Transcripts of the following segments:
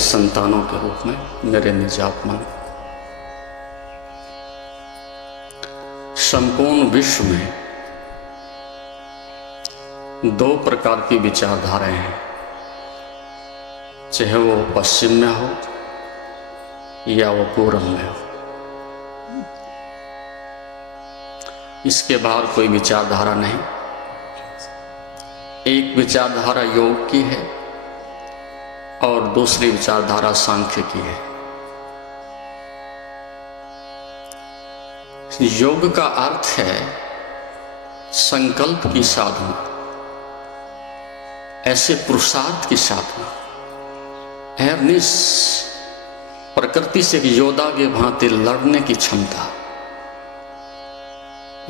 संतानों के रूप में मेरे निज आत्मा। संपूर्ण विश्व में दो प्रकार की विचारधाराएं हैं, चाहे वो पश्चिम में हो या वो पूर्व में हो। इसके बाहर कोई विचारधारा नहीं। एक विचारधारा योग की है और दूसरी विचारधारा सांख्य की है। योग का अर्थ है संकल्प की साधना, ऐसे पुरुषार्थ की साधना, अहर्निश प्रकृति से योद्धा के भांति लड़ने की क्षमता,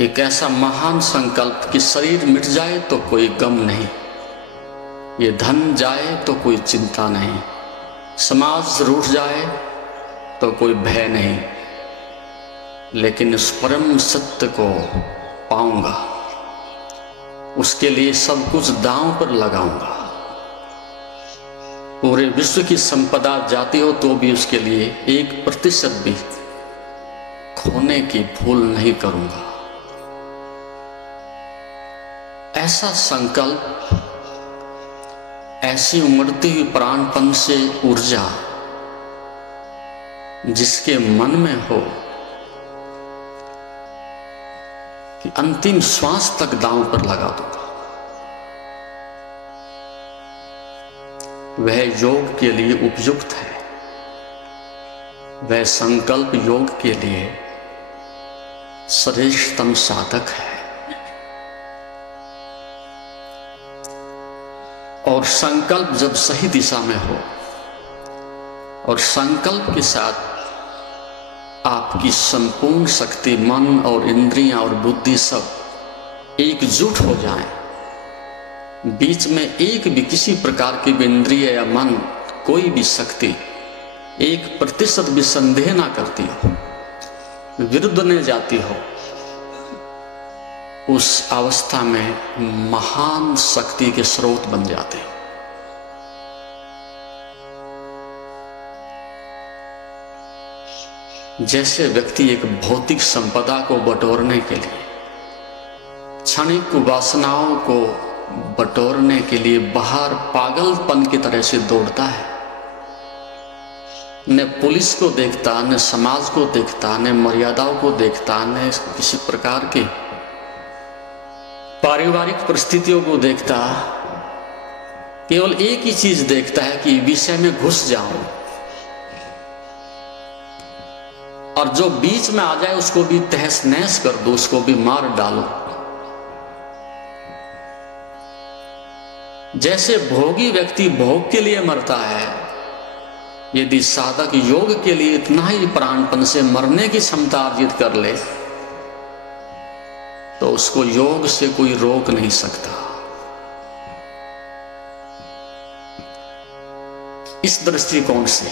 एक ऐसा महान संकल्प कि शरीर मिट जाए तो कोई गम नहीं, ये धन जाए तो कोई चिंता नहीं, समाज रूठ जाए तो कोई भय नहीं, लेकिन उस परम सत्य को पाऊंगा, उसके लिए सब कुछ दांव पर लगाऊंगा। पूरे विश्व की संपदा जाती हो तो भी उसके लिए 1% भी खोने की भूल नहीं करूंगा। ऐसा संकल्प, ऐसी उमड़ती हुई प्राणपन से ऊर्जा जिसके मन में हो कि अंतिम श्वास तक दांव पर लगा दूंगा, वह योग के लिए उपयुक्त है। वह संकल्प योग के लिए श्रेष्ठतम साधक है। और संकल्प जब सही दिशा में हो और संकल्प के साथ आपकी संपूर्ण शक्ति, मन और इंद्रियां और बुद्धि सब एकजुट हो जाएं, बीच में एक भी किसी प्रकार की भी इंद्रिय या मन, कोई भी शक्ति 1% भी संदेह ना करती हो, विरुद्ध न जाती हो, उस अवस्था में महान शक्ति के स्रोत बन जाते हैं। जैसे व्यक्ति एक भौतिक संपदा को बटोरने के लिए, क्षणिक वासनाओं को बटोरने के लिए बाहर पागलपन की तरह से दौड़ता है, न पुलिस को देखता, न समाज को देखता, न मर्यादाओं को देखता, न किसी प्रकार की पारिवारिक परिस्थितियों को देखता, केवल एक ही चीज देखता है कि विषय में घुस जाऊं और जो बीच में आ जाए उसको भी तहस नहस कर दो, उसको भी मार डालो। जैसे भोगी व्यक्ति भोग के लिए मरता है, यदि साधक योग के लिए इतना ही प्राणपन से मरने की क्षमता अर्जित कर ले तो उसको योग से कोई रोक नहीं सकता। इस दृष्टिकोण से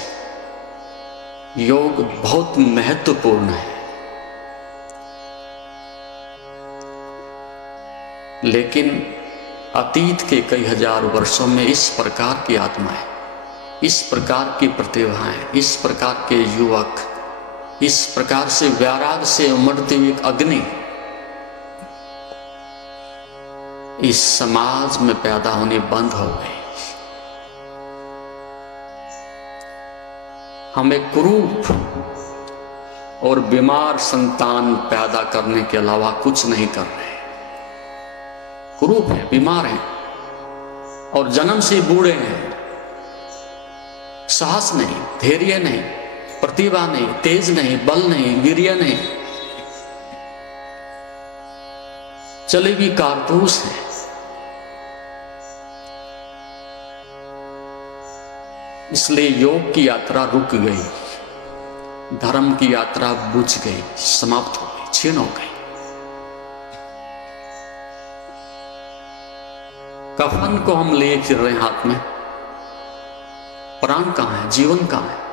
योग बहुत महत्वपूर्ण है। लेकिन अतीत के कई हजार वर्षों में इस प्रकार की आत्माएं, इस प्रकार की प्रतिभाएं, इस प्रकार के युवक, इस प्रकार से वैराग से उमड़ती हुई एक अग्नि इस समाज में पैदा होनी बंद हो गई। हम एक कुरूप और बीमार संतान पैदा करने के अलावा कुछ नहीं कर रहे। कुरूप है, बीमार है और जन्म से बूढ़े हैं। साहस नहीं, धैर्य नहीं, प्रतिभा नहीं, तेज नहीं, बल नहीं, वीर्य नहीं, चले भी कारतूस है। इसलिए योग की यात्रा रुक गई, धर्म की यात्रा बुझ गई, समाप्त हो गई, क्षीण हो गई। कफन को हम लिए फिर रहे हाथ में, प्राण कहां है, जीवन कहां है?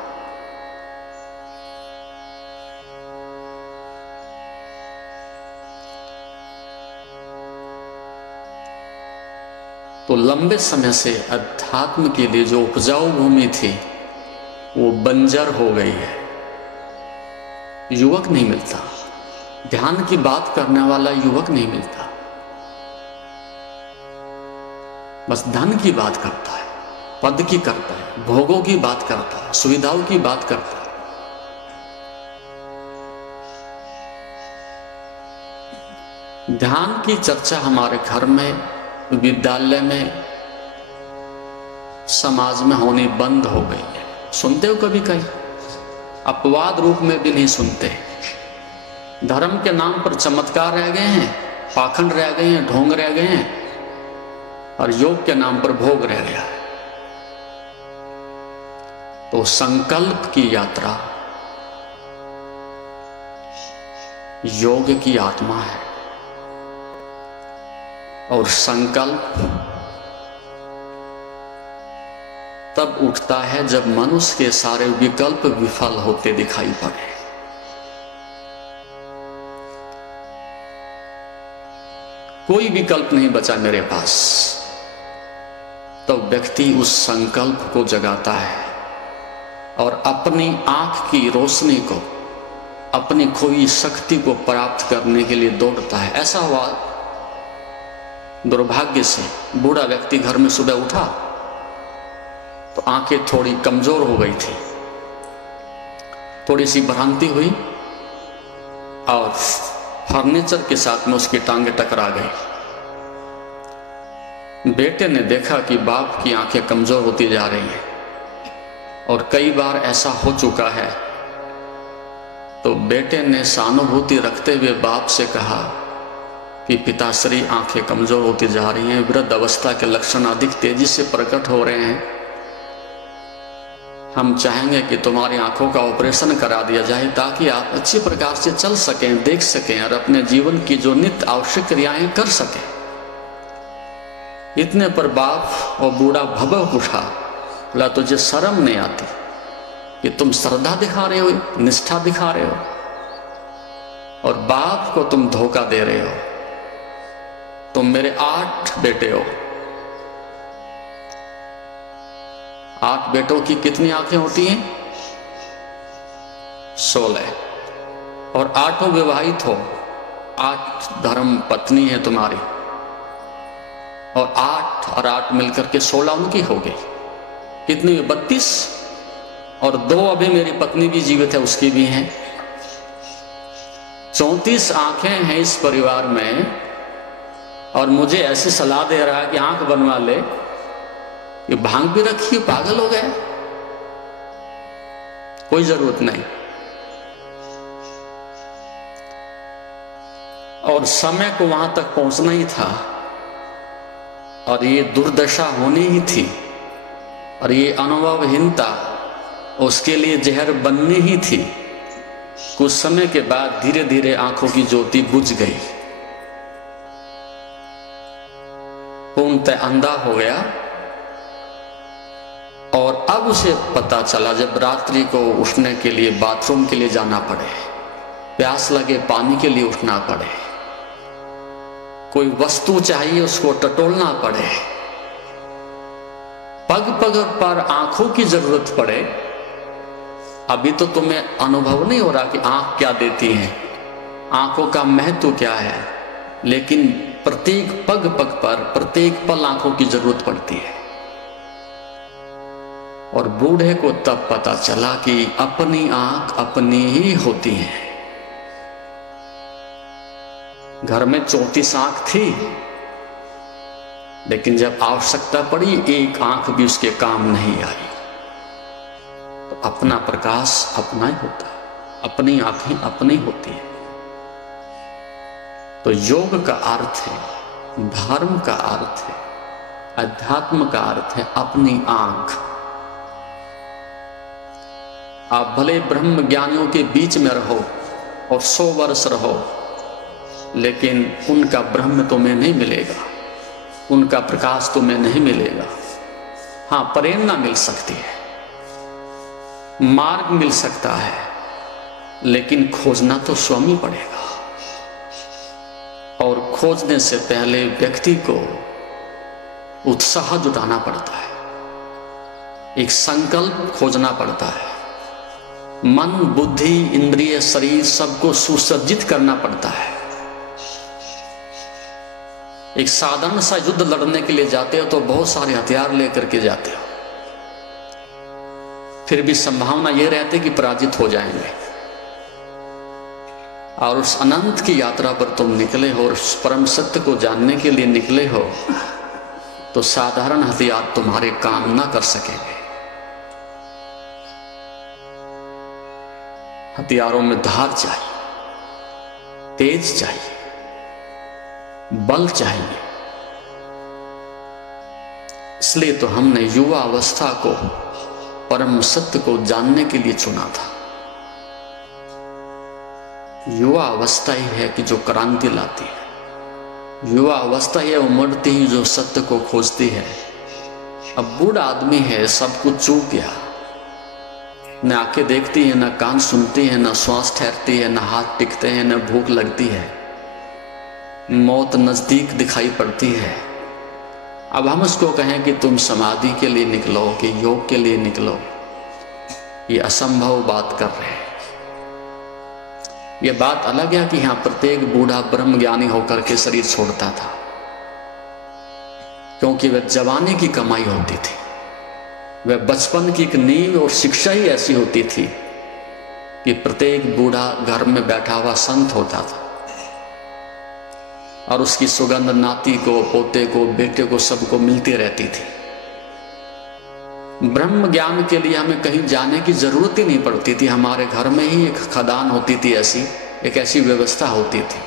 तो लंबे समय से अध्यात्म के लिए जो उपजाऊ भूमि थी वो बंजर हो गई है। युवक नहीं मिलता, ध्यान की बात करने वाला युवक नहीं मिलता, बस धन की बात करता है, पद की करता है, भोगों की बात करता है, सुविधाओं की बात करता है। ध्यान की चर्चा हमारे घर में, विद्यालय में, समाज में होनी बंद हो गई है। सुनते हो कभी कहीं? अपवाद रूप में भी नहीं सुनते। धर्म के नाम पर चमत्कार रह गए हैं, पाखंड रह गए हैं, ढोंग रह गए हैं, और योग के नाम पर भोग रह गया है। तो संकल्प की यात्रा योग की आत्मा है, और संकल्प तब उठता है जब मनुष्य के सारे विकल्प विफल होते दिखाई पड़े। कोई विकल्प नहीं बचा मेरे पास, तो व्यक्ति उस संकल्प को जगाता है और अपनी आंख की रोशनी को, अपनी खोई शक्ति को प्राप्त करने के लिए दौड़ता है। ऐसा हुआ, दुर्भाग्य से बूढ़ा व्यक्ति घर में सुबह उठा तो आंखें थोड़ी कमजोर हो गई थी, थोड़ी सी भ्रांति हुई और फर्नीचर के साथ में उसकी टांगे टकरा गई। बेटे ने देखा कि बाप की आंखें कमजोर होती जा रही हैं, और कई बार ऐसा हो चुका है, तो बेटे ने सहानुभूति रखते हुए बाप से कहा कि पिताश्री, आंखें कमजोर होती जा रही हैं, वृद्ध अवस्था के लक्षण अधिक तेजी से प्रकट हो रहे हैं, हम चाहेंगे कि तुम्हारी आंखों का ऑपरेशन करा दिया जाए ताकि आप अच्छी प्रकार से चल सकें, देख सकें और अपने जीवन की जो नित्य आवश्यक क्रियाएं कर सकें। इतने पर बाप और बूढ़ा भभक उठा, बोला तुझे शर्म नहीं आती कि तुम श्रद्धा दिखा रहे हो, निष्ठा दिखा रहे हो, और बाप को तुम धोखा दे रहे हो। तुम मेरे 8 बेटे हो, 8 बेटों की कितनी आंखें होती हैं? 16, और 8 विवाहित हो, 8 धर्म पत्नी है तुम्हारी, और 8 और 8 मिलकर के 16 उनकी हो गई। कितनी? 32, और 2 अभी मेरी पत्नी भी जीवित है, उसकी भी हैं। 34 आंखें हैं इस परिवार में, और मुझे ऐसी सलाह दे रहा है कि आंख बनवा ले। ये भांग भी रखी, पागल हो गए? कोई जरूरत नहीं। और समय को वहां तक पहुंचना ही था, और ये दुर्दशा होनी ही थी, और ये अनुभवहीनता उसके लिए जहर बननी ही थी। कुछ समय के बाद धीरे धीरे आंखों की ज्योति बुझ गई, पूर्णतः अंधा हो गया। और अब उसे पता चला, जब रात्रि को उठने के लिए बाथरूम के लिए जाना पड़े, प्यास लगे पानी के लिए उठना पड़े, कोई वस्तु चाहिए उसको टटोलना पड़े, पग पग पर आंखों की जरूरत पड़े। अभी तो तुम्हें अनुभव नहीं हो रहा कि आंख क्या देती है, आंखों का महत्व क्या है, लेकिन प्रत्येक पग पग पर, प्रत्येक पल आंखों की जरूरत पड़ती है। और बूढ़े को तब पता चला कि अपनी आंख अपनी ही होती है। घर में 34 आंख थी, लेकिन जब आवश्यकता पड़ी एक आंख भी उसके काम नहीं आई। तो अपना प्रकाश अपना ही होता है, अपनी आंखें अपनी होती है। तो योग का अर्थ है, धर्म का अर्थ है, अध्यात्म का अर्थ है अपनी आंख। आप भले ब्रह्म ज्ञानियों के बीच में रहो और 100 वर्ष रहो, लेकिन उनका ब्रह्म तुम्हें नहीं मिलेगा, उनका प्रकाश तुम्हें नहीं मिलेगा। हाँ, प्रेरणा मिल सकती है, मार्ग मिल सकता है, लेकिन खोजना तो स्वयं ही पड़ेगा। और खोजने से पहले व्यक्ति को उत्साह जुटाना पड़ता है। एक संकल्प खोजना पड़ता है। मन, बुद्धि, इंद्रिय, शरीर सबको सुसज्जित करना पड़ता है। एक साधारण सा युद्ध लड़ने के लिए जाते हो तो बहुत सारे हथियार लेकर के जाते हो, फिर भी संभावना यह रहती कि पराजित हो जाएंगे। और उस अनंत की यात्रा पर तुम निकले हो, उस परम सत्य को जानने के लिए निकले हो, तो साधारण हथियार तुम्हारे काम ना कर सकेंगे। हथियारों में धार चाहिए, तेज चाहिए, बल चाहिए। इसलिए तो हमने युवा अवस्था को परम सत्य को जानने के लिए चुना था। युवा अवस्था ही है कि जो क्रांति लाती है। युवा अवस्था ही है उमड़ती ही जो सत्य को खोजती है। अब बूढ़ा आदमी है, सब कुछ चूक गया, न आंखें देखती है, न कान सुनती है, न श्वास ठहरती है, न हाथ टिकते हैं, न भूख लगती है, मौत नजदीक दिखाई पड़ती है। अब हम उसको कहें कि तुम समाधि के लिए निकलो, कि योग के लिए निकलो, ये असंभव बात कर रहे हैं। ये बात अलग है कि यहां प्रत्येक बूढ़ा ब्रह्म ज्ञानी होकर के शरीर छोड़ता था, क्योंकि वह जवानी की कमाई होती थी। वह बचपन की एक नींव और शिक्षा ही ऐसी होती थी कि प्रत्येक बूढ़ा घर में बैठा हुआ संत होता था और उसकी सुगंध नाती को, पोते को, बेटे को, सबको मिलती रहती थी। ब्रह्म ज्ञान के लिए हमें कहीं जाने की जरूरत ही नहीं पड़ती थी। हमारे घर में ही एक खदान होती थी, एक ऐसी व्यवस्था होती थी।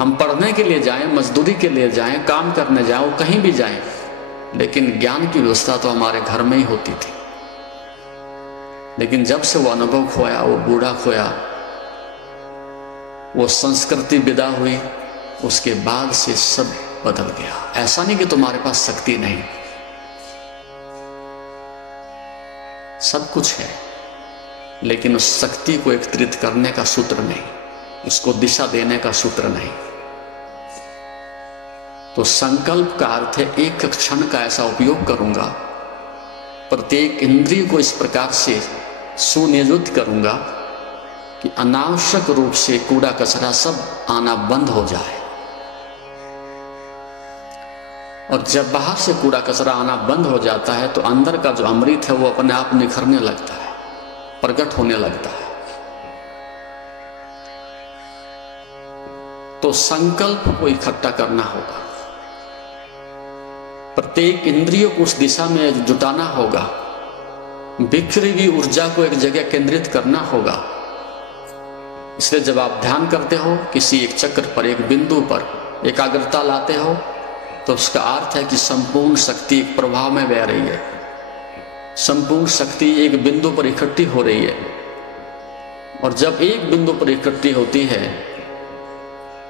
हम पढ़ने के लिए जाएं, मजदूरी के लिए जाएं, काम करने जाएं, वो कहीं भी जाएं, लेकिन ज्ञान की व्यवस्था तो हमारे घर में ही होती थी। लेकिन जब से वो अनुभव खोया, वो बूढ़ा खोया, वो संस्कृति विदा हुई, उसके बाद से सब बदल गया। ऐसा नहीं कि तुम्हारे पास शक्ति नहीं, सब कुछ है, लेकिन उस शक्ति को एकत्रित करने का सूत्र नहीं, उसको दिशा देने का सूत्र नहीं। तो संकल्प का अर्थ है एक क्षण का ऐसा उपयोग करूंगा, प्रत्येक इंद्रिय को इस प्रकार से सुनियोजित करूंगा कि अनावश्यक रूप से कूड़ा कचरा सब आना बंद हो जाए। और जब बाहर से कूड़ा कचरा आना बंद हो जाता है तो अंदर का जो अमृत है वो अपने आप निखरने लगता है, प्रकट होने लगता है। तो संकल्प को इकट्ठा करना होगा, प्रत्येक इंद्रियों को उस दिशा में जुटाना होगा, बिखरी हुई ऊर्जा को एक जगह केंद्रित करना होगा। इसलिए जब आप ध्यान करते हो, किसी एक चक्र पर, एक बिंदु पर एकाग्रता लाते हो, तो उसका अर्थ है कि संपूर्ण शक्ति एक प्रवाह में बह रही है, संपूर्ण शक्ति एक बिंदु पर इकट्ठी हो रही है। और जब एक बिंदु पर इकट्ठी होती है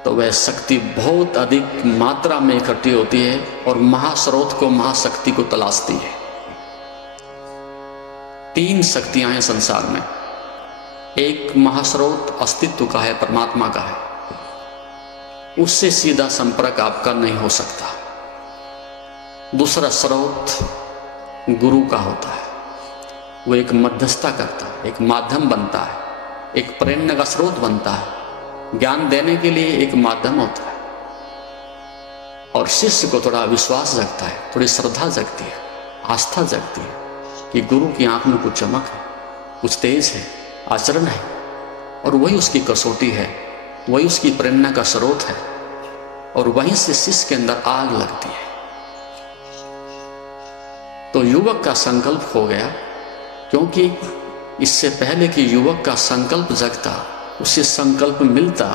तो वह शक्ति बहुत अधिक मात्रा में इकट्ठी होती है और महास्रोत को, महाशक्ति को तलाशती है। तीन शक्तियां हैं संसार में। एक महास्रोत अस्तित्व का है, परमात्मा का है, उससे सीधा संपर्क आपका नहीं हो सकता। दूसरा स्रोत गुरु का होता है, वो एक मध्यस्थता करता है, एक माध्यम बनता है, एक प्रेरणा का स्रोत बनता है, ज्ञान देने के लिए एक माध्यम होता है। और शिष्य को थोड़ा विश्वास जगता है, थोड़ी श्रद्धा जगती है, आस्था जगती है कि गुरु की आंख में कुछ चमक है, कुछ तेज है, आचरण है, और वही उसकी कसौटी है, वही उसकी प्रेरणा का स्रोत है, और वहीं से शिष्य के अंदर आग लगती है। तो युवक का संकल्प हो गया, क्योंकि इससे पहले कि युवक का संकल्प जगता, उसे संकल्प मिलता,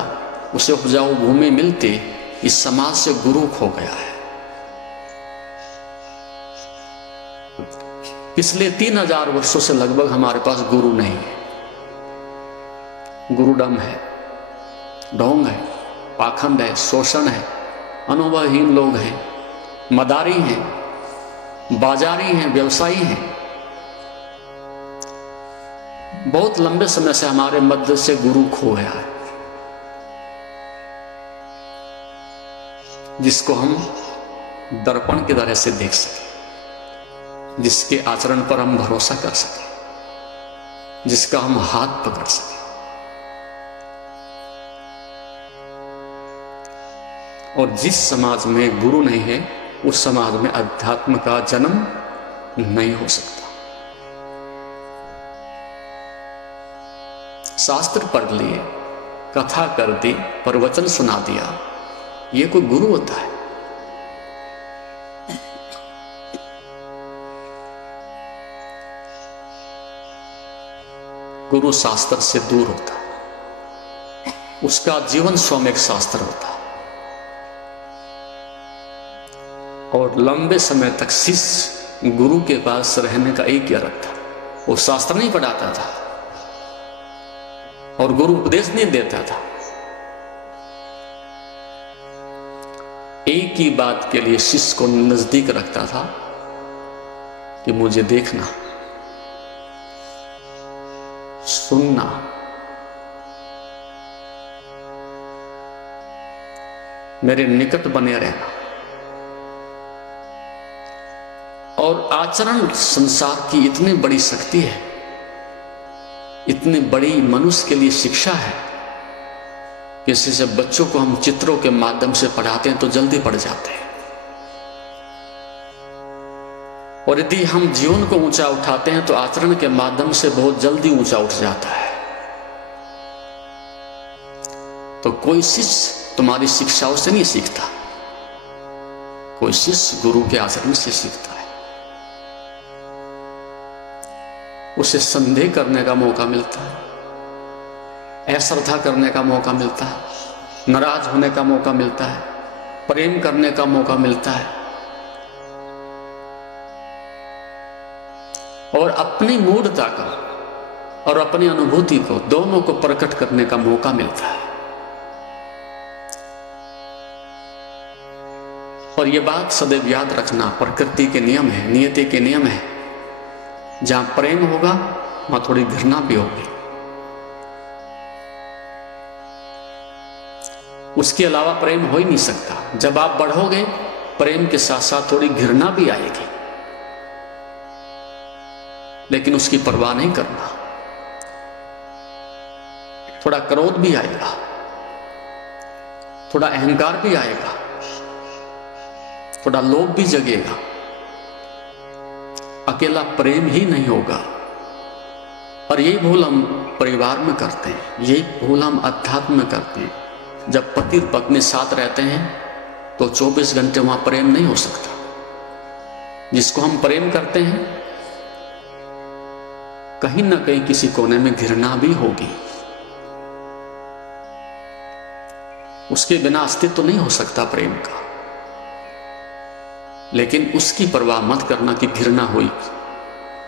उसे उपजाऊ भूमि मिलती, इस समाज से गुरु खो गया है। पिछले 3000 वर्षों से लगभग हमारे पास गुरु नहीं है। गुरुडम है, ढोंग है, पाखंड है, शोषण है, अनुभवहीन लोग हैं, मदारी हैं, बाजारी हैं, व्यवसायी हैं। बहुत लंबे समय से हमारे मध्य से गुरु खो गया है, जिसको हम दर्पण की तरह से देख सके। जिसके आचरण पर हम भरोसा कर सकें, जिसका हम हाथ पकड़ सकें। और जिस समाज में गुरु नहीं है, उस समाज में अध्यात्म का जन्म नहीं हो सकता। शास्त्र पढ़ लिए, कथा कर दी, प्रवचन सुना दिया, ये कोई गुरु होता है? गुरु शास्त्र से दूर होता है, उसका जीवन स्वयं एक शास्त्र होता है। और लंबे समय तक शिष्य गुरु के पास रहने का एक ही अर्थ था, वो शास्त्र नहीं पढ़ाता था और गुरु उपदेश नहीं देता था। एक ही बात के लिए शिष्य को नजदीक रखता था कि मुझे देखना, सुनना, मेरे निकट बने रहना। और आचरण संसार की इतनी बड़ी शक्ति है, इतनी बड़ी मनुष्य के लिए शिक्षा है। किसी से बच्चों को हम चित्रों के माध्यम से पढ़ाते हैं तो जल्दी पढ़ जाते हैं, और यदि हम जीवन को ऊंचा उठाते हैं तो आचरण के माध्यम से बहुत जल्दी ऊंचा उठ जाता है। तो कोई शिष्य तुम्हारी शिक्षाओं से नहीं सीखता, कोई शिष्य गुरु के आचरण से सीखता है। उसे संदेह करने का मौका मिलता है, अश्रद्धा करने का मौका मिलता है, नाराज होने का मौका मिलता है, प्रेम करने का मौका मिलता है, और अपनी मूढ़ता को और अपनी अनुभूति को दोनों को प्रकट करने का मौका मिलता है। और यह बात सदैव याद रखना, प्रकृति के नियम है, नियति के नियम है। जहां प्रेम होगा वहां थोड़ी घृणा भी होगी, उसके अलावा प्रेम हो ही नहीं सकता। जब आप बढ़ोगे प्रेम के साथ साथ थोड़ी घृणा भी आएगी, लेकिन उसकी परवाह नहीं करना। थोड़ा क्रोध भी आएगा, थोड़ा अहंकार भी आएगा, थोड़ा लोभ भी जगेगा। अकेला प्रेम ही नहीं होगा। और यही भूल हम परिवार में करते हैं, यही भूल हम अध्यात्म में करते हैं। जब पति और पत्नी साथ रहते हैं तो 24 घंटे वहां प्रेम नहीं हो सकता। जिसको हम प्रेम करते हैं कहीं ना कहीं किसी कोने में घृणा भी होगी, उसके बिना अस्तित्व नहीं हो सकता प्रेम का। लेकिन उसकी परवाह मत करना कि घृणा हुई,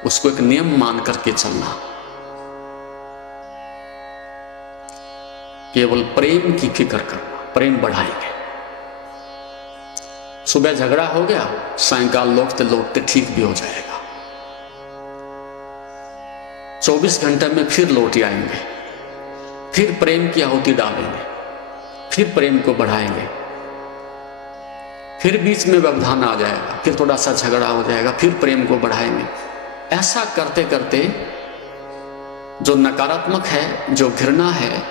उसको एक नियम मान करके चलना। केवल प्रेम की फिक्र करना, प्रेम बढ़ाएंगे। सुबह झगड़ा हो गया, सायंकाल लौटते लौटते ठीक भी हो जाएगा। 24 घंटे में फिर लौट आएंगे, फिर प्रेम की आहुति डालेंगे, फिर प्रेम को बढ़ाएंगे। फिर बीच में व्यवधान आ जाएगा, फिर थोड़ा सा झगड़ा हो जाएगा, फिर प्रेम को बढ़ाएंगे। ऐसा करते करते जो नकारात्मक है, जो घृणा है,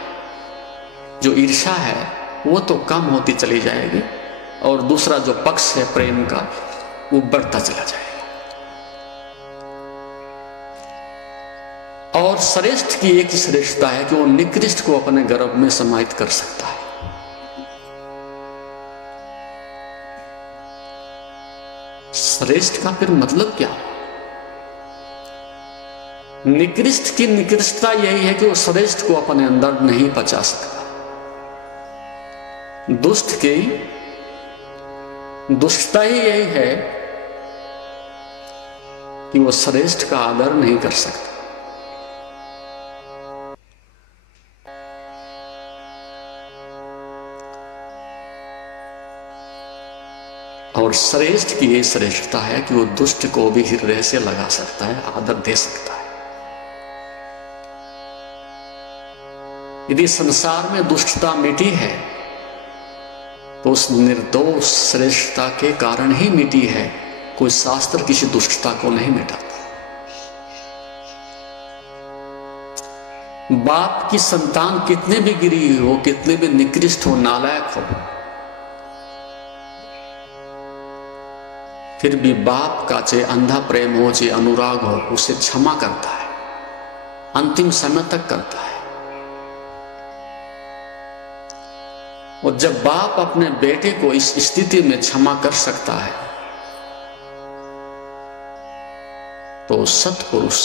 जो ईर्ष्या है, वो तो कम होती चली जाएगी, और दूसरा जो पक्ष है प्रेम का, वो बढ़ता चला जाएगा। और श्रेष्ठ की एक ही श्रेष्ठता है कि वो निकृष्ट को अपने गर्भ में समाहित कर सकता है। श्रेष्ठ का फिर मतलब क्या? निकृष्ट की निकृष्टता यही है कि वो श्रेष्ठ को अपने अंदर नहीं पचा सकता। दुष्ट की दुष्टता ही यही है कि वो श्रेष्ठ का आदर नहीं कर सकता। और श्रेष्ठ की ये श्रेष्ठता है कि वो दुष्ट को भी हृदय से लगा सकता है, आदर दे सकता है। यदि संसार में दुष्टता मिटी है तो उस निर्दोष श्रेष्ठता के कारण ही मिटी है कोई शास्त्र किसी दुष्टता को नहीं मिटाता। बाप की संतान कितने भी गिरी हो, कितने भी निकृष्ट हो, नालायक हो, फिर भी बाप का चाहे अंधा प्रेम हो चाहे अनुराग हो, उसे क्षमा करता है, अंतिम समय तक करता है। और जब बाप अपने बेटे को इस स्थिति में क्षमा कर सकता है, तो सत्पुरुष,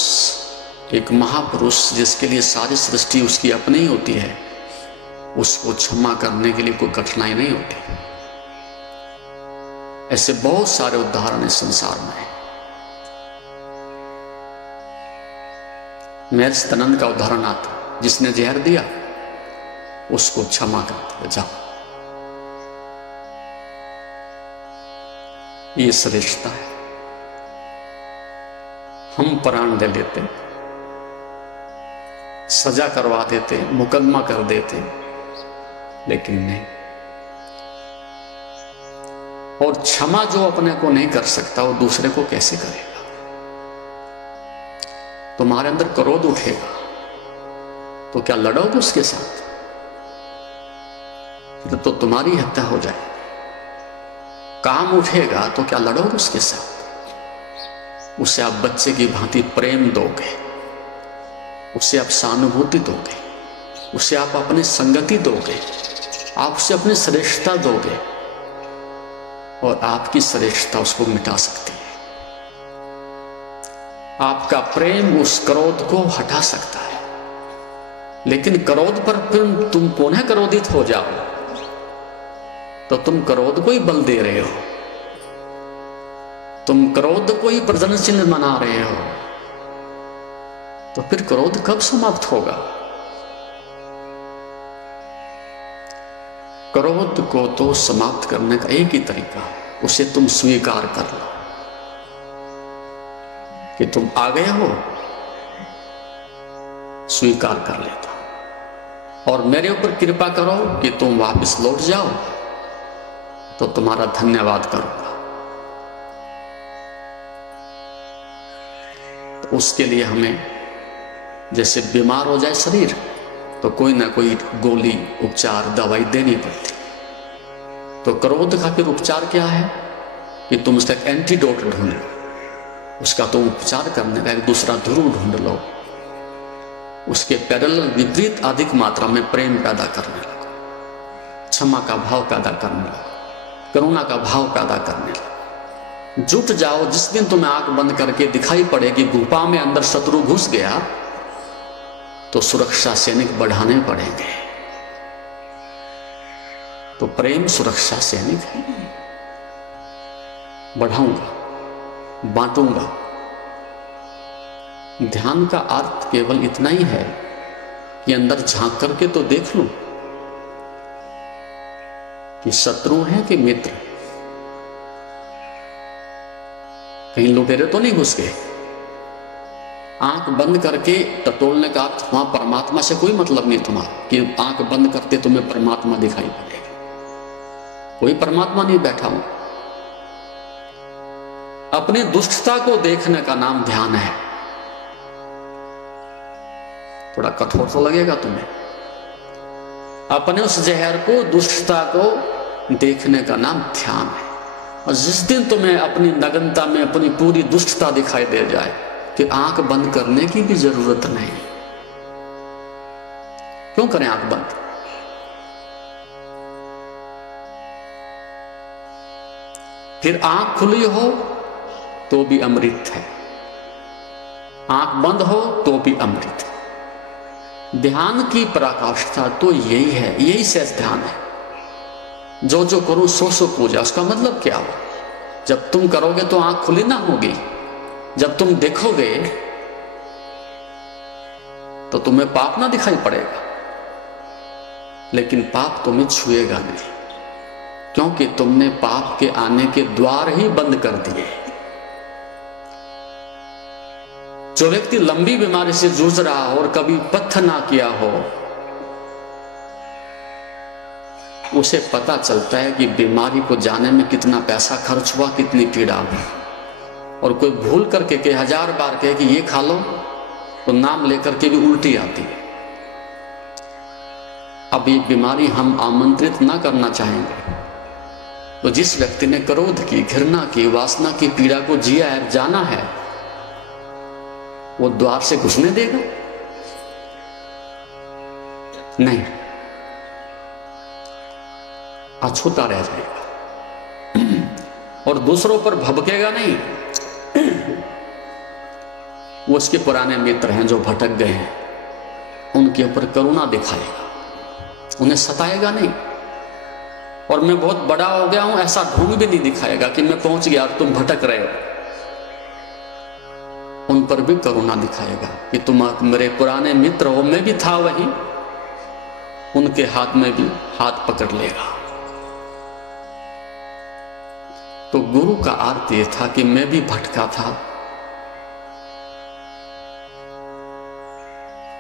एक महापुरुष जिसके लिए सारी सृष्टि उसकी अपनी ही होती है, उसको क्षमा करने के लिए कोई कठिनाई नहीं होती। ऐसे बहुत सारे उदाहरण इस संसार में हैं। महर्षि का उदाहरण आता, जिसने जहर दिया उसको क्षमा कर दिया, जाओ। ये श्रेष्ठता है। हम प्राण दे लेते, सजा करवा देते, मुकदमा कर देते, लेकिन नहीं। और क्षमा जो अपने को नहीं कर सकता, वो दूसरे को कैसे करेगा? तुम्हारे अंदर क्रोध उठेगा तो क्या लड़ोगे उसके साथ? फिर तो तुम्हारी हत्या हो जाए। काम उठेगा तो क्या लड़ोगे उसके साथ? उसे आप बच्चे की भांति प्रेम दोगे, उसे आप सहानुभूति दोगे, उसे आप अपनी संगति दोगे, आप उसे अपनी श्रेष्ठता दोगे, और आपकी श्रेष्ठता उसको मिटा सकती है। आपका प्रेम उस क्रोध को हटा सकता है। लेकिन क्रोध पर फिर तुम पुनः क्रोधित हो जाओ तो तुम क्रोध को ही बल दे रहे हो, तुम क्रोध को ही प्रजनन चिन्ह बना रहे हो, तो फिर क्रोध कब समाप्त होगा? क्रोध को तो समाप्त करने का एक ही तरीका है, उसे तुम स्वीकार कर लो कि तुम आ गए हो, स्वीकार कर लेता हूं, और मेरे ऊपर कृपा करो कि तुम वापस लौट जाओ, तो तुम्हारा धन्यवाद करूंगा। तो उसके लिए हमें, जैसे बीमार हो जाए शरीर तो कोई ना कोई गोली, उपचार, दवाई देनी पड़ती। तो क्रोध का फिर उपचार क्या है कि तुम उसका एक एंटीडोट ढूंढ लो, उसका तुम उपचार करने का एक दूसरा ध्रुव ढूंढ लो, उसके पैरेलल विपरीत अधिक मात्रा में प्रेम पैदा करने लगो, क्षमा का भाव पैदा करने लगो, करुणा का भाव पैदा करने लगो। जुट जाओ। जिस दिन तुम्हें आंख बंद करके दिखाई पड़े कि गुफा में अंदर शत्रु घुस गया, तो सुरक्षा सैनिक बढ़ाने पड़ेंगे। तो प्रेम सुरक्षा सैनिक है। बढ़ाऊंगा, बांटूंगा। ध्यान का अर्थ केवल इतना ही है कि अंदर झांक करके तो देख लूं कि शत्रु हैं कि मित्र। कहीं लुटेरे तो नहीं घुस गए। आंख बंद करके टटोलने का अर्थ वहां परमात्मा से कोई मतलब नहीं तुम्हारा कि आंख बंद करते तुम्हें परमात्मा दिखाई पड़ेगा। कोई परमात्मा नहीं बैठा हूं। अपनी दुष्टता को देखने का नाम ध्यान है। थोड़ा कठोर तो लगेगा तुम्हें। अपने उस जहर को, दुष्टता को देखने का नाम ध्यान है। और जिस दिन तुम्हें अपनी नग्नता में अपनी पूरी दुष्टता दिखाई दे जाए कि आंख बंद करने की भी जरूरत नहीं। क्यों करें आंख बंद? फिर आंख खुली हो तो भी अमृत है, आंख बंद हो तो भी अमृत है। ध्यान की पराकाष्ठा तो यही है, यही सहज ध्यान है। जो जो करूं सो सो पूजा। उसका मतलब क्या हो? जब तुम करोगे तो आंख खुली ना होगी। जब तुम देखोगे तो तुम्हें पाप ना दिखाई पड़ेगा, लेकिन पाप तुम्हें छुएगा नहीं, क्योंकि तुमने पाप के आने के द्वार ही बंद कर दिए। जो व्यक्ति लंबी बीमारी से जूझ रहा हो और कभी पथ्य ना किया हो, उसे पता चलता है कि बीमारी को जाने में कितना पैसा खर्च हुआ, कितनी पीड़ा हुई। और कोई भूल करके के 1000 बार कहे कि ये खा लो, तो नाम लेकर के भी उल्टी आती है। अब ये बीमारी हम आमंत्रित ना करना चाहेंगे, तो जिस व्यक्ति ने क्रोध की, घृणा की, वासना की पीड़ा को जिया है, जाना है, वो द्वार से घुसने देगा? नहीं, अछूता रह जाएगा और दूसरों पर भभकेगा नहीं। वो उसके पुराने मित्र हैं जो भटक गए हैं, उनके ऊपर करुणा दिखाएगा, उन्हें सताएगा नहीं। और मैं बहुत बड़ा हो गया हूं ऐसा ढोंग भी नहीं दिखाएगा कि मैं पहुंच गया और तुम भटक रहे हो। उन पर भी करुणा दिखाएगा कि तुम मेरे पुराने मित्र हो, मैं भी था वही। उनके हाथ में भी हाथ पकड़ लेगा। तो गुरु का अर्थ यह था कि मैं भी भटका था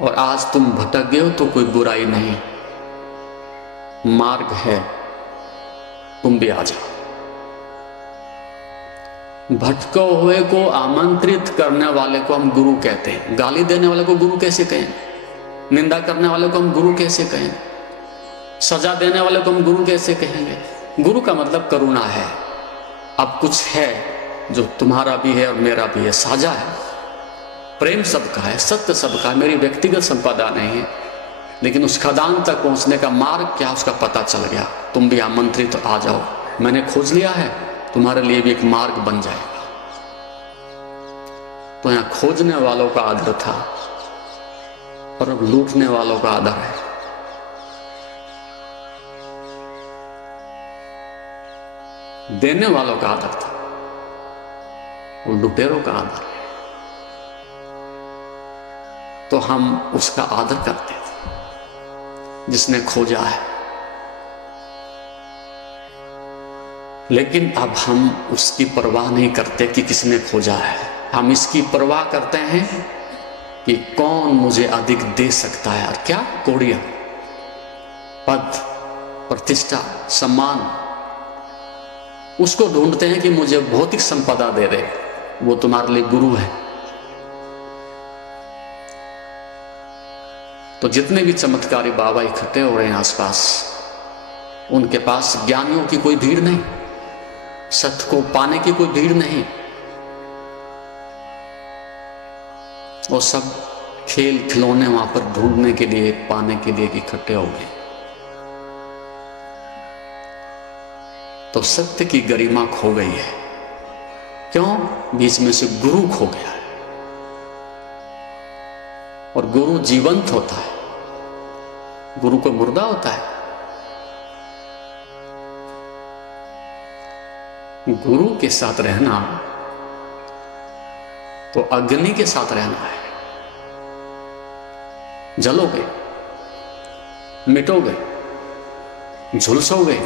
और आज तुम भटक गए हो तो कोई बुराई नहीं, मार्ग है, तुम भी आ जाओ। भटके हुए को आमंत्रित करने वाले को हम गुरु कहते हैं। गाली देने वाले को गुरु कैसे कहें? निंदा करने वाले को हम गुरु कैसे कहें? सजा देने वाले को हम गुरु कैसे कहेंगे? गुरु का मतलब करुणा है। अब कुछ है जो तुम्हारा भी है और मेरा भी है, साझा है। प्रेम सबका है, सत्य सबका है, मेरी व्यक्तिगत संपदा नहीं है। लेकिन उस खदान तक पहुंचने का मार्ग क्या, उसका पता चल गया। तुम भी आमंत्रित आ जाओ, मैंने खोज लिया है, तुम्हारे लिए भी एक मार्ग बन जाएगा। तो यहां खोजने वालों का आदर था और अब लूटने वालों का आदर है। देने वालों का आदर था और लुटेरों का आदर है। तो हम उसका आदर करते थे जिसने खोजा है। लेकिन अब हम उसकी परवाह नहीं करते कि किसने खोजा है। हम इसकी परवाह करते हैं कि कौन मुझे अधिक दे सकता है। और क्या? कोड़िया, पद, प्रतिष्ठा, सम्मान, उसको ढूंढते हैं कि मुझे भौतिक संपदा दे दे। वो तुम्हारे लिए गुरु है। तो जितने भी चमत्कारी बाबा इकट्ठे हो रहे हैं आसपास, उनके पास ज्ञानियों की कोई भीड़ नहीं, सत्य को पाने की कोई भीड़ नहीं। वो सब खेल खिलौने वहां पर ढूंढने के लिए, पाने के लिए इकट्ठे हो गए। तो सत्य की गरिमा खो गई है। क्यों? बीच में से गुरु खो गया है। और गुरु जीवंत होता है, गुरु को मुर्दा होता है। गुरु के साथ रहना तो अग्नि के साथ रहना है। जलोगे, मिटोगे, झुलसोगे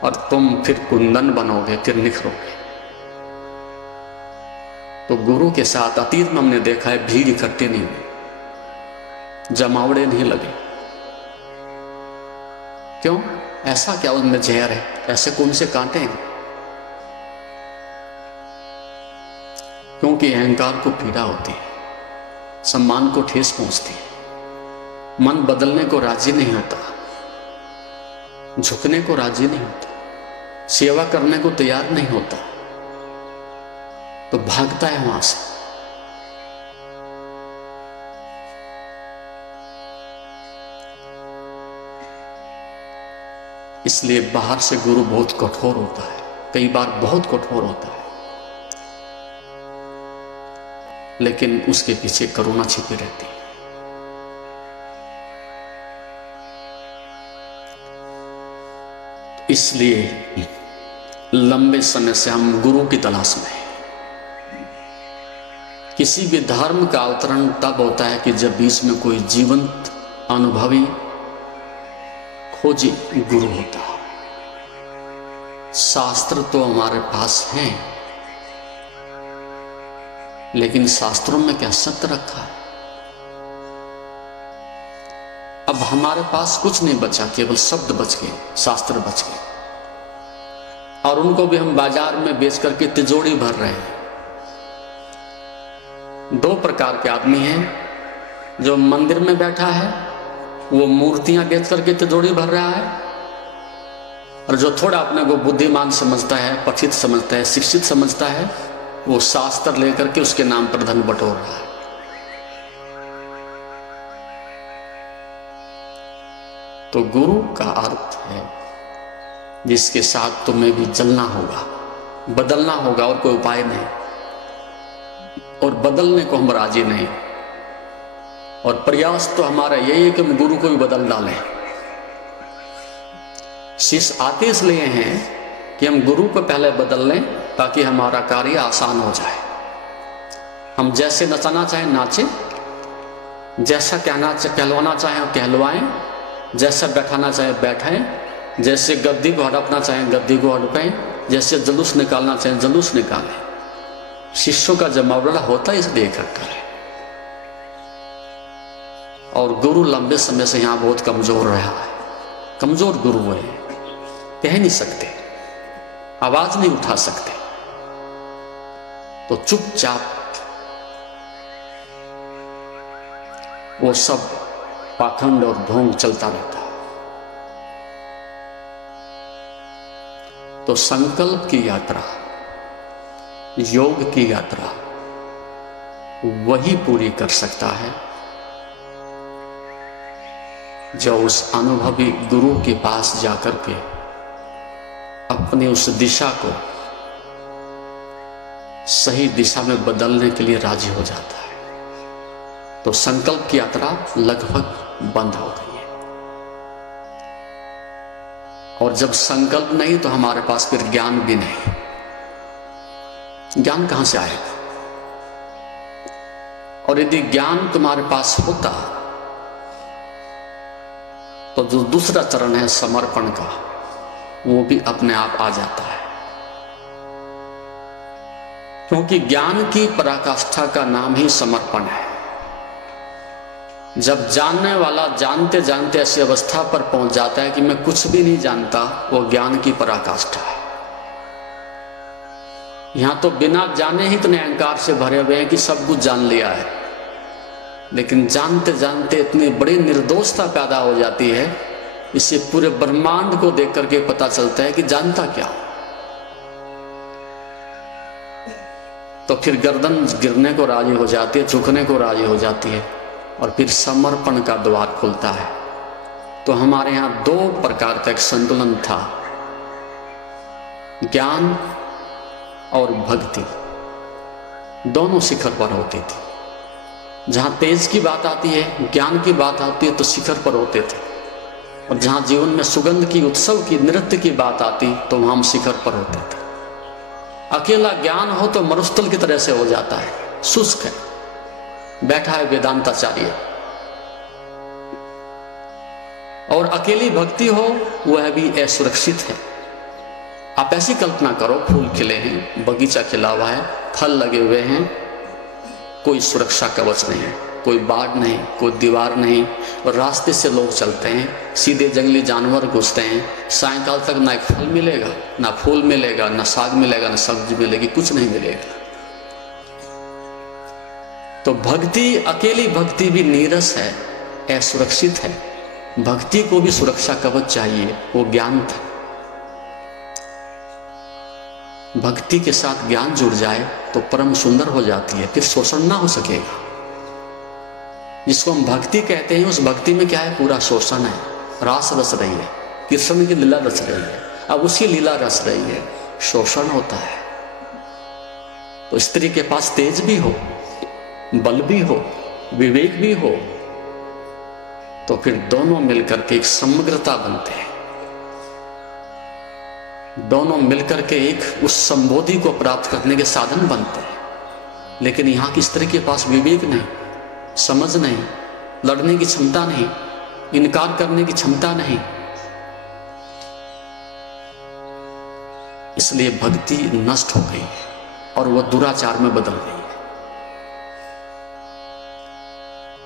और तुम फिर कुंदन बनोगे, फिर निखरोगे। तो गुरु के साथ अतीत में हमने देखा है भीड़ इकट्ठे नहीं हुई, जमावड़े नहीं लगे। क्यों? ऐसा क्या उनमें जहर है? ऐसे कौन से कांटे हैं? क्योंकि अहंकार को पीड़ा होती है, सम्मान को ठेस पहुंचती है, मन बदलने को राजी नहीं होता, झुकने को राजी नहीं होता, सेवा करने को तैयार नहीं होता, तो भागता है वहां से। इसलिए बाहर से गुरु बहुत कठोर होता है, कई बार बहुत कठोर होता है, लेकिन उसके पीछे करुणा छिपी रहती है। इसलिए लंबे समय से हम गुरु की तलाश में हैं। किसी भी धर्म का अवतरण तब होता है कि जब बीच में कोई जीवंत अनुभवी खोजी गुरु होता है। शास्त्र तो हमारे पास हैं, लेकिन शास्त्रों में क्या सत्य रखा है? अब हमारे पास कुछ नहीं बचा, केवल शब्द बच गए, शास्त्र बच गए। और उनको भी हम बाजार में बेच करके तिजोरी भर रहे हैं। दो प्रकार के आदमी हैं, जो मंदिर में बैठा है वो मूर्तियां बेच करके तिजोरी भर रहा है, और जो थोड़ा अपने को बुद्धिमान समझता है, पठित समझता है, शिक्षित समझता है, वो शास्त्र लेकर के उसके नाम पर धन बटोर रहा है। तो गुरु का अर्थ है जिसके साथ तुम्हें भी चलना होगा, बदलना होगा, और कोई उपाय नहीं, और बदलने को हम राजी नहीं। और प्रयास तो हमारा यही है कि हम गुरु को भी बदल डालें। शिष्य आते इसलिए हैं कि हम गुरु को पहले बदल लें ताकि हमारा कार्य आसान हो जाए। हम जैसे नचाना चाहें नाचें, जैसा कहलवाना चाहें कहलवाएं, जैसा बैठाना चाहें बैठें, जैसे गद्दी को हड़पना चाहें गद्दी को हड़पें, जैसे जुलूस निकालना चाहें जुलूस निकालें। शिष्यों का जमावड़ा होता है इसलिए इकट्ठा है। और गुरु लंबे समय से यहां बहुत कमजोर रहा है, कमजोर गुरु है, कह नहीं सकते, आवाज नहीं उठा सकते, तो चुपचाप वो सब पाखंड और ढोंग चलता रहता है। तो संकल्प की यात्रा, योग की यात्रा वही पूरी कर सकता है जो उस अनुभवी गुरु के पास जाकर के अपनी उस दिशा को सही दिशा में बदलने के लिए राजी हो जाता है। तो संकल्प की यात्रा लगभग बंद हो गई है। और जब संकल्प नहीं तो हमारे पास फिर ज्ञान भी नहीं। ज्ञान कहां से आएगा? और यदि ज्ञान तुम्हारे पास होता तो जो दूसरा चरण है समर्पण का, वो भी अपने आप आ जाता है। क्योंकि ज्ञान की पराकाष्ठा का नाम ही समर्पण है। जब जानने वाला जानते जानते ऐसी अवस्था पर पहुंच जाता है कि मैं कुछ भी नहीं जानता, वो ज्ञान की पराकाष्ठा है। यहां तो बिना जाने ही इतने अहंकार से भरे हुए हैं कि सब कुछ जान लिया है, लेकिन जानते जानते इतनी बड़ी निर्दोषता पैदा हो जाती है, इससे पूरे ब्रह्मांड को देख करके पता चलता है कि जानता क्या। तो फिर गर्दन गिरने को राजी हो जाती है, झुकने को राजी हो जाती है, और फिर समर्पण का द्वार खुलता है। तो हमारे यहां दो प्रकार का एक संतुलन था, ज्ञान और भक्ति, दोनों शिखर पर होती थी। जहां तेज की बात आती है, ज्ञान की बात आती है, तो शिखर पर होते थे। और जहां जीवन में सुगंध की, उत्सव की, नृत्य की बात आती तो वहां हम शिखर पर होते थे। अकेला ज्ञान हो तो मरुस्थल की तरह से हो जाता है, शुष्क है, बैठा है वेदांताचार्य। और अकेली भक्ति हो, वह भी असुरक्षित है। आप ऐसी कल्पना करो, फूल खिले हैं, बगीचा खिला हुआ है, फल लगे हुए हैं, कोई सुरक्षा कवच नहीं है, कोई बाढ़ नहीं, कोई दीवार नहीं, और रास्ते से लोग चलते हैं, सीधे जंगली जानवर घुसते हैं। सायंकाल तक ना एक फल मिलेगा, ना फूल मिलेगा, ना साग मिलेगा, ना सब्जी मिलेगी, कुछ नहीं मिलेगा। तो भक्ति, अकेली भक्ति भी नीरस है, असुरक्षित है। भक्ति को भी सुरक्षा कवच चाहिए, वो ज्ञान था। भक्ति के साथ ज्ञान जुड़ जाए तो परम सुंदर हो जाती है, फिर शोषण ना हो सकेगा। जिसको हम भक्ति कहते हैं, उस भक्ति में क्या है? पूरा शोषण है, रास रस रही है, कृष्ण की लीला रच रही है, अब उसकी लीला रच रही है, शोषण होता है। तो स्त्री के पास तेज भी हो, बल भी हो, विवेक भी हो, तो फिर दोनों मिलकर के एक समग्रता बनते हैं। दोनों मिलकर के एक उस संबोधि को प्राप्त करने के साधन बनते हैं। लेकिन यहां की स्त्री के पास विवेक नहीं, समझ नहीं, लड़ने की क्षमता नहीं, इनकार करने की क्षमता नहीं, इसलिए भक्ति नष्ट हो गई और वह दुराचार में बदल गई।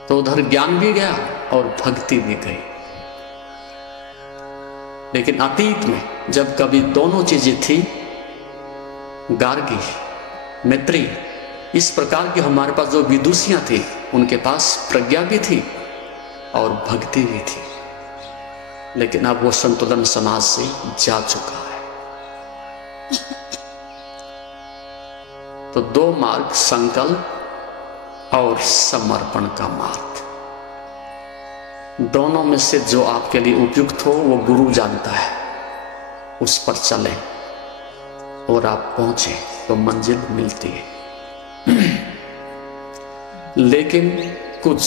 तो उधर ज्ञान भी गया और भक्ति भी गई। लेकिन अतीत में जब कभी दोनों चीजें थी, गार्गी, मैत्री, इस प्रकार की हमारे पास जो विदुषियां थी, उनके पास प्रज्ञा भी थी और भक्ति भी थी, लेकिन अब वो संतुलन समाज से जा चुका है। तो दो मार्ग, संकल्प और समर्पण का मार्ग, दोनों में से जो आपके लिए उपयुक्त हो वो गुरु जानता है, उस पर चलें और आप पहुंचे तो मंजिल मिलती है। लेकिन कुछ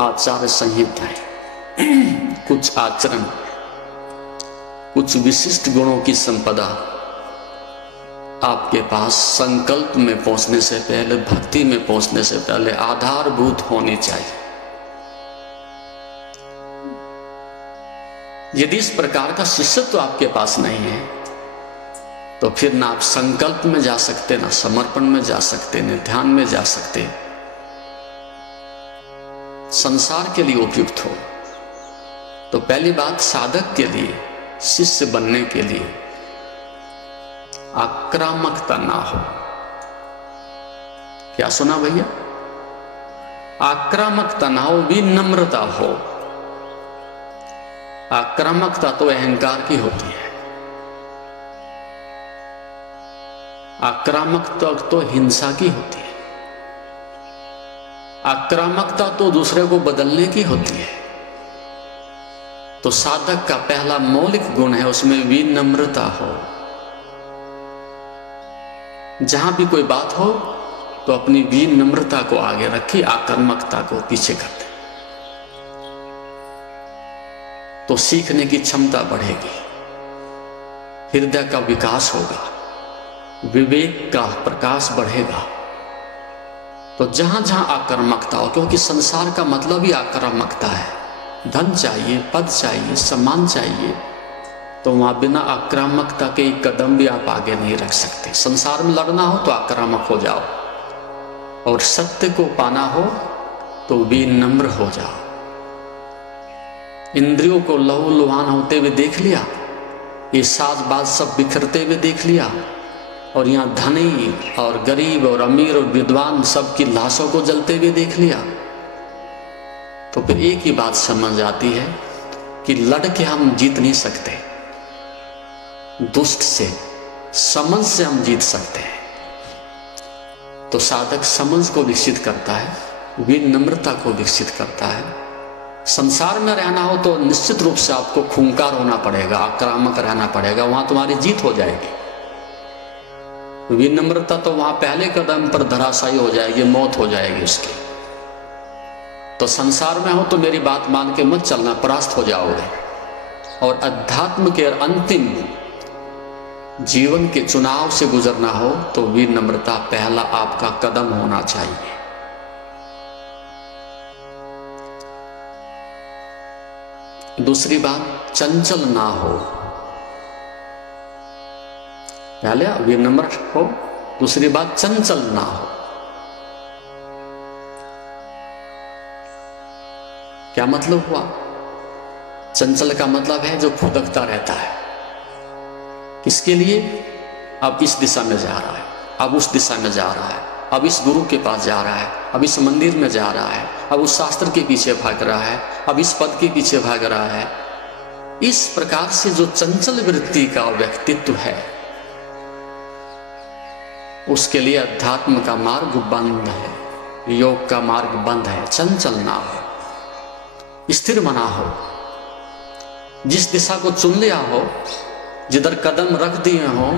आचार संहिताएं, कुछ आचरण, कुछ विशिष्ट गुणों की संपदा आपके पास संकल्प में पहुंचने से पहले, भक्ति में पहुंचने से पहले आधारभूत होनी चाहिए। यदि इस प्रकार का शिष्यत्व आपके पास नहीं है तो फिर ना आप संकल्प में जा सकते, ना समर्पण में जा सकते, ना ध्यान में जा सकते। संसार के लिए उपयुक्त हो तो पहली बात, साधक के लिए, शिष्य बनने के लिए आक्रामकता ना हो। क्या सुना भैया? आक्रामकता ना हो, विनम्रता हो। आक्रामकता तो अहंकार की होती है, आक्रामकता तो हिंसा की होती है, आक्रामकता तो दूसरे को बदलने की होती है। तो साधक का पहला मौलिक गुण है, उसमें विनम्रता हो। जहां भी कोई बात हो तो अपनी विनम्रता को आगे रखिए, आक्रामकता को पीछे कर दे, तो सीखने की क्षमता बढ़ेगी, हृदय का विकास होगा, विवेक का प्रकाश बढ़ेगा। तो जहां जहां आक्रामकता हो, क्योंकि संसार का मतलब ही आक्रामकता है, धन चाहिए, पद चाहिए, सम्मान चाहिए, तो वहां बिना आक्रामकता के एक कदम भी आप आगे नहीं रख सकते। संसार में लड़ना हो तो आक्रामक हो जाओ, और सत्य को पाना हो तो विनम्र हो जाओ। इंद्रियों को लहूलुहान होते हुए देख लिया, ये साजबाज सब बिखरते हुए देख लिया, और यहाँ धनी और गरीब और अमीर और विद्वान सबकी लाशों को जलते हुए देख लिया, तो फिर एक ही बात समझ आती है कि लड़के हम जीत नहीं सकते, दुष्ट से, समझ से हम जीत सकते हैं। तो साधक समझ को विकसित करता है, विनम्रता को विकसित करता है। संसार में रहना हो तो निश्चित रूप से आपको खूंखार होना पड़ेगा, आक्रामक रहना पड़ेगा, वहां तुम्हारी जीत हो जाएगी। विनम्रता तो वहां पहले कदम पर धराशायी हो जाएगी, मौत हो जाएगी उसकी। तो संसार में हो तो मेरी बात मान के मत चलना, परास्त हो जाओगे। और अध्यात्म के अंतिम जीवन के चुनाव से गुजरना हो तो विनम्रता पहला आपका कदम होना चाहिए। दूसरी बात, चंचल ना हो। पहले विनम्र हो, दूसरी बात चंचल ना हो। क्या मतलब हुआ? चंचल का मतलब है जो फुदकता रहता है। किसके लिए? अब इस दिशा में जा रहा है, अब उस दिशा में जा रहा है, अब इस गुरु के पास जा रहा है, अब इस मंदिर में जा रहा है, अब उस शास्त्र के पीछे भाग रहा है, अब इस पद के पीछे भाग रहा है। इस प्रकार से जो चंचल वृत्ति का व्यक्तित्व है, उसके लिए अध्यात्म का मार्ग बंद है, योग का मार्ग बंद है। चंचल ना हो, स्थिर बना हो, जिस दिशा को चुन लिया हो, जिधर कदम रख दिए हो,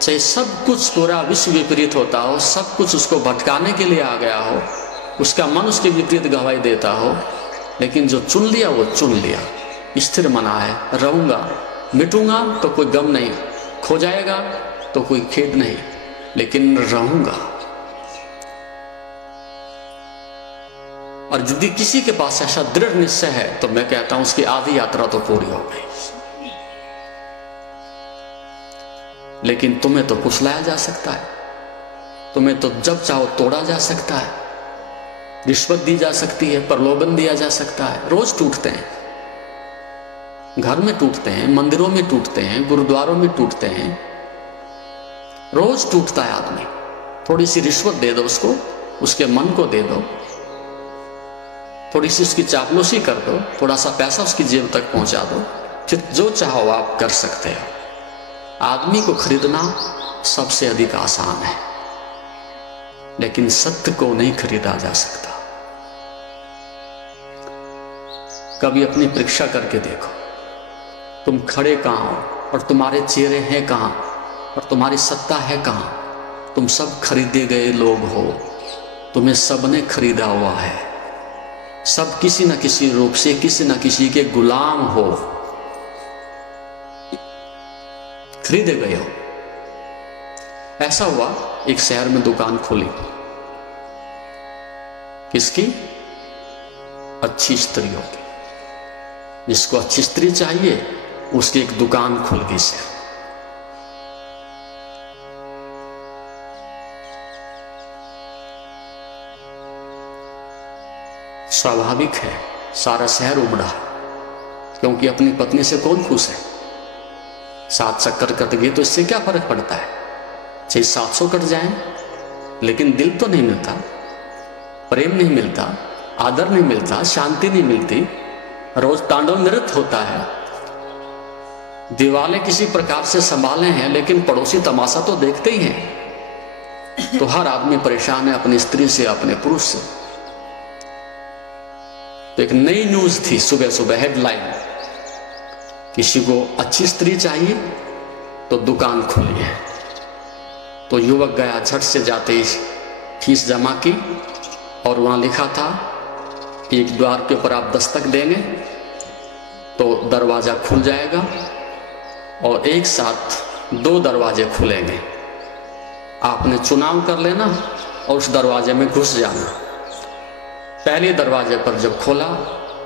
चाहे सब कुछ पूरा विश्व विपरीत होता हो, सब कुछ उसको भटकाने के लिए आ गया हो, उसका मन उसके विपरीत गवाही देता हो, लेकिन जो चुन लिया वो चुन लिया, स्थिर मना है, रहूंगा, मिटूंगा तो कोई गम नहीं, खो जाएगा तो कोई खेद नहीं, लेकिन रहूंगा। और यदि किसी के पास ऐसा दृढ़ निश्चय है तो मैं कहता हूं उसकी आधी यात्रा तो पूरी हो गई। लेकिन तुम्हें तो फुसलाया जा सकता है, तुम्हें तो जब चाहो तोड़ा जा सकता है, रिश्वत दी जा सकती है, प्रलोभन दिया जा सकता है, रोज टूटते हैं। घर में टूटते हैं, मंदिरों में टूटते हैं, गुरुद्वारों में टूटते हैं, रोज टूटता है आदमी। थोड़ी सी रिश्वत दे दो उसको, उसके मन को दे दो, थोड़ी सी उसकी चापलूसी कर दो, थोड़ा सा पैसा उसकी जेब तक पहुंचा दो, फिर जो चाहो आप कर सकते हो। आदमी को खरीदना सबसे अधिक आसान है, लेकिन सत्य को नहीं खरीदा जा सकता। कभी अपनी परीक्षा करके देखो, तुम खड़े कहाँ हो और तुम्हारे चेहरे हैं कहाँ और तुम्हारी सत्ता है कहाँ। तुम सब खरीदे गए लोग हो, तुम्हें सबने खरीदा हुआ है, सब किसी न किसी रूप से किसी न किसी के गुलाम हो, खरीदे गए हो। ऐसा हुआ, एक शहर में दुकान खोली, किसकी? अच्छी स्त्रियों की। जिसको अच्छी स्त्री चाहिए उसकी एक दुकान खुल गई शहर। स्वाभाविक है सारा शहर उमड़ा, क्योंकि अपनी पत्नी से कौन खुश है? 7 चक्कर कट गए तो इससे क्या फर्क पड़ता है, चाहे 700 कट जाएं, लेकिन दिल तो नहीं मिलता, प्रेम नहीं मिलता, आदर नहीं मिलता, शांति नहीं मिलती। रोज तांडव नृत्य होता है, दीवालें किसी प्रकार से संभाले हैं, लेकिन पड़ोसी तमाशा तो देखते ही हैं। तो हर आदमी परेशान है अपनी स्त्री से, अपने पुरुष से। तो एक नई न्यूज थी सुबह सुबह, हेडलाइन, किसी को अच्छी स्त्री चाहिए तो दुकान खोली है। तो युवक गया, झट से जाते ही फीस जमा की और वहां लिखा था एक द्वार के ऊपर आप दस्तक देंगे तो दरवाजा खुल जाएगा और एक साथ 2 दरवाजे खुलेंगे। आपने चुनाव कर लेना और उस दरवाजे में घुस जाना। पहले दरवाजे पर जब खोला,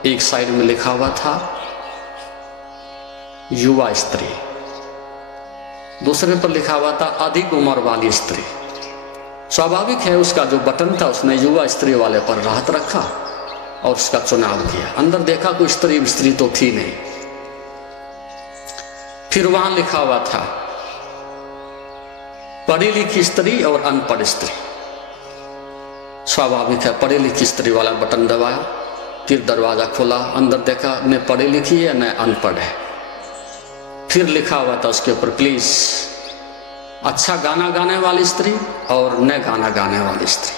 एक साइड में लिखा हुआ था युवा स्त्री, दूसरे पर लिखा हुआ था अधिक उम्र वाली स्त्री। स्वाभाविक है उसका जो बटन था उसने युवा स्त्री वाले पर राहत रखा और उसका चुनाव किया। अंदर देखा कोई स्त्री तो थी नहीं। फिर वहां लिखा हुआ था पढ़ी लिखी स्त्री और अनपढ़ स्त्री। स्वाभाविक है पढ़ी लिखी स्त्री वाला बटन दबाया, फिर दरवाजा खोला, अंदर देखा न पढ़ी लिखी है न अनपढ़ है। फिर लिखा हुआ था उसके ऊपर प्लीज अच्छा गाना गाने वाली स्त्री और न गाना गाने वाली स्त्री।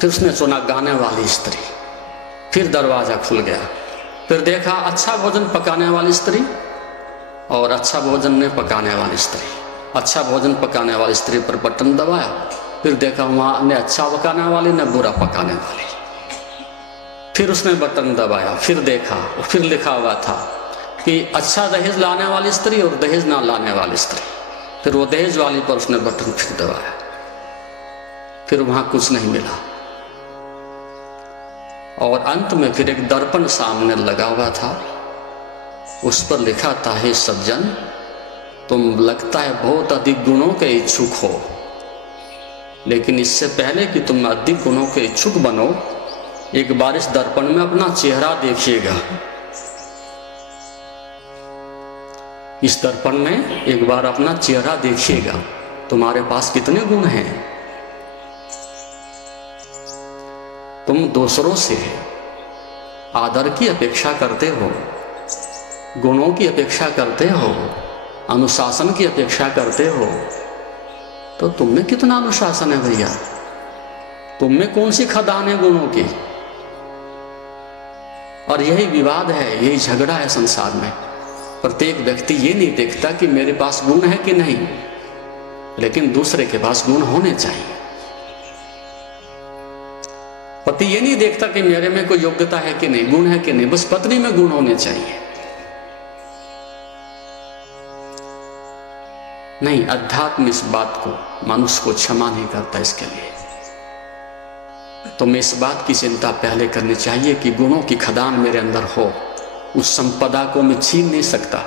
फिर उसने चुना गाने वाली स्त्री। फिर दरवाजा खुल गया, फिर देखा अच्छा भोजन पकाने वाली स्त्री और अच्छा भोजन न पकाने वाली स्त्री। अच्छा भोजन पकाने वाली स्त्री पर बटन दबाया, फिर देखा वहां न अच्छा पकाने वाली न बुरा पकाने वाली। फिर उसने बटन दबाया, फिर देखा, फिर लिखा हुआ था कि अच्छा दहेज लाने वाली स्त्री और दहेज ना लाने वाली स्त्री। फिर वो दहेज वाली पर उसने बटन फिर दबाया, फिर वहां कुछ नहीं मिला। और अंत में फिर एक दर्पण सामने लगा हुआ था, उस पर लिखा था हे सज्जन, तुम लगता है बहुत अधिक गुणों के इच्छुक हो, लेकिन इससे पहले कि तुम अधिक गुणों के इच्छुक बनो, एक बार इस दर्पण में अपना चेहरा देखिएगा। इस दर्पण में एक बार अपना चेहरा देखिएगा, तुम्हारे पास कितने गुण हैं। तुम दूसरों से आदर की अपेक्षा करते हो, गुणों की अपेक्षा करते हो, अनुशासन की अपेक्षा करते हो, तो तुम में कितना अनुशासन है भैया? तुम में कौन सी खदान है गुणों की? और यही विवाद है, यही झगड़ा है संसार में। प्रत्येक व्यक्ति ये नहीं देखता कि मेरे पास गुण है कि नहीं, लेकिन दूसरे के पास गुण होने चाहिए। पति ये नहीं देखता कि मेरे में कोई योग्यता है कि नहीं, गुण है कि नहीं, बस पत्नी में गुण होने चाहिए। नहीं, अध्यात्म इस बात को, मनुष्य को क्षमा नहीं करता इसके लिए। तो मैं इस बात की चिंता पहले करनी चाहिए कि गुणों की खदान मेरे अंदर हो। उस संपदा को मैं छीन नहीं सकता,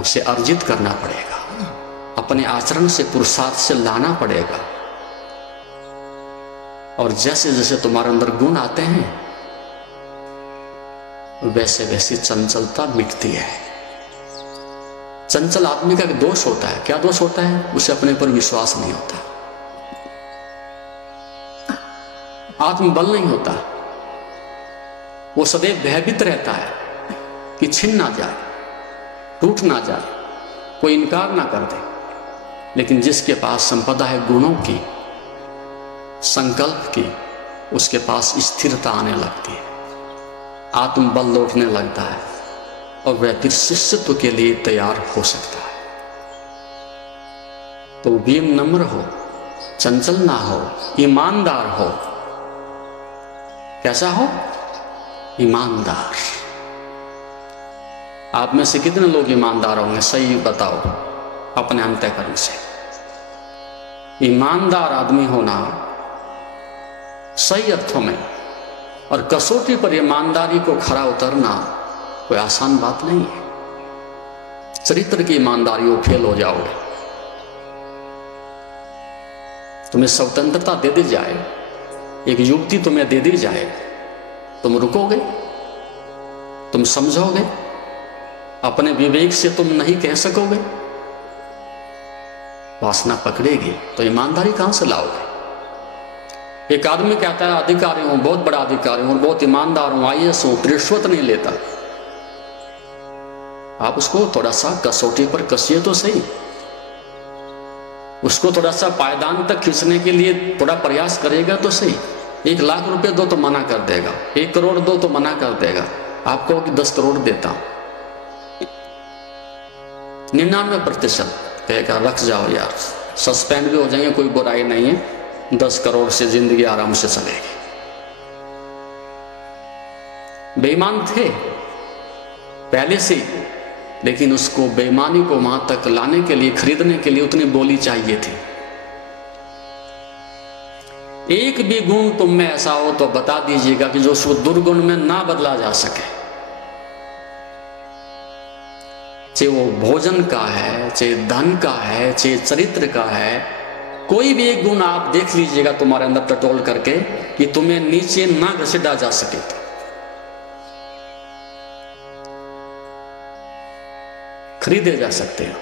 उसे अर्जित करना पड़ेगा, अपने आचरण से, पुरुषार्थ से लाना पड़ेगा। और जैसे जैसे तुम्हारे अंदर गुण आते हैं, वैसे वैसी चंचलता मिटती है। चंचल आदमी का एक दोष होता है। क्या दोष होता है? उसे अपने पर विश्वास नहीं होता, आत्मबल नहीं होता। वो सदैव भयभीत रहता है कि छिन ना जाए, टूट ना जाए, कोई इनकार ना कर दे। लेकिन जिसके पास संपदा है गुणों की, संकल्प की, उसके पास स्थिरता आने लगती है, आत्मबल लौटने लगता है और वह फिर शिष्यत्व के लिए तैयार हो सकता है। तो विनम्र हो, चंचल ना हो, ईमानदार हो। कैसा हो? ईमानदार। आप में से कितने लोग ईमानदार होंगे? सही बताओ अपने अंतःकरण से। ईमानदार आदमी होना सही अर्थों में और कसौटी पर ईमानदारी को खरा उतरना कोई आसान बात नहीं है। चरित्र की ईमानदारी हो, फेल हो जाओगे। तुम्हें स्वतंत्रता दे दी जाए, एक युक्ति तुम्हें दे दी जाए, तुम रुकोगे? तुम समझोगे? अपने विवेक से तुम नहीं कह सकोगे? वासना पकड़ेगी तो ईमानदारी कहां से लाओगे? एक आदमी कहता है अधिकारी हूं, बहुत बड़ा अधिकारी हूं, बहुत ईमानदार हूं, IAS हूं, रिश्वत नहीं लेता। आप उसको थोड़ा सा कसौटी पर कसिए तो सही। उसको थोड़ा सा पायदान तक खींचने के लिए थोड़ा प्रयास करेगा तो सही। 1 लाख रुपए दो तो मना कर देगा, 1 करोड़ दो तो मना कर देगा। आप कहो कि 10 करोड़ देता हूं, 99% कहेगा रख जाओ यार, सस्पेंड भी हो जाएंगे, कोई बुराई नहीं है, 10 करोड़ से जिंदगी आराम से चलेगी। बेईमान थे पहले से, लेकिन उसको बेईमानी को वहां तक लाने के लिए, खरीदने के लिए उतनी बोली चाहिए थी। एक भी गुण तुम में ऐसा हो तो बता दीजिएगा कि जो उस दुर्गुण में ना बदला जा सके। चाहे वो भोजन का है, चाहे धन का है, चाहे चरित्र का है, कोई भी एक गुण आप देख लीजिएगा तुम्हारे अंदर टटोल करके कि तुम्हें नीचे ना घसीटा जा सके। खरीदे जा सकते हो।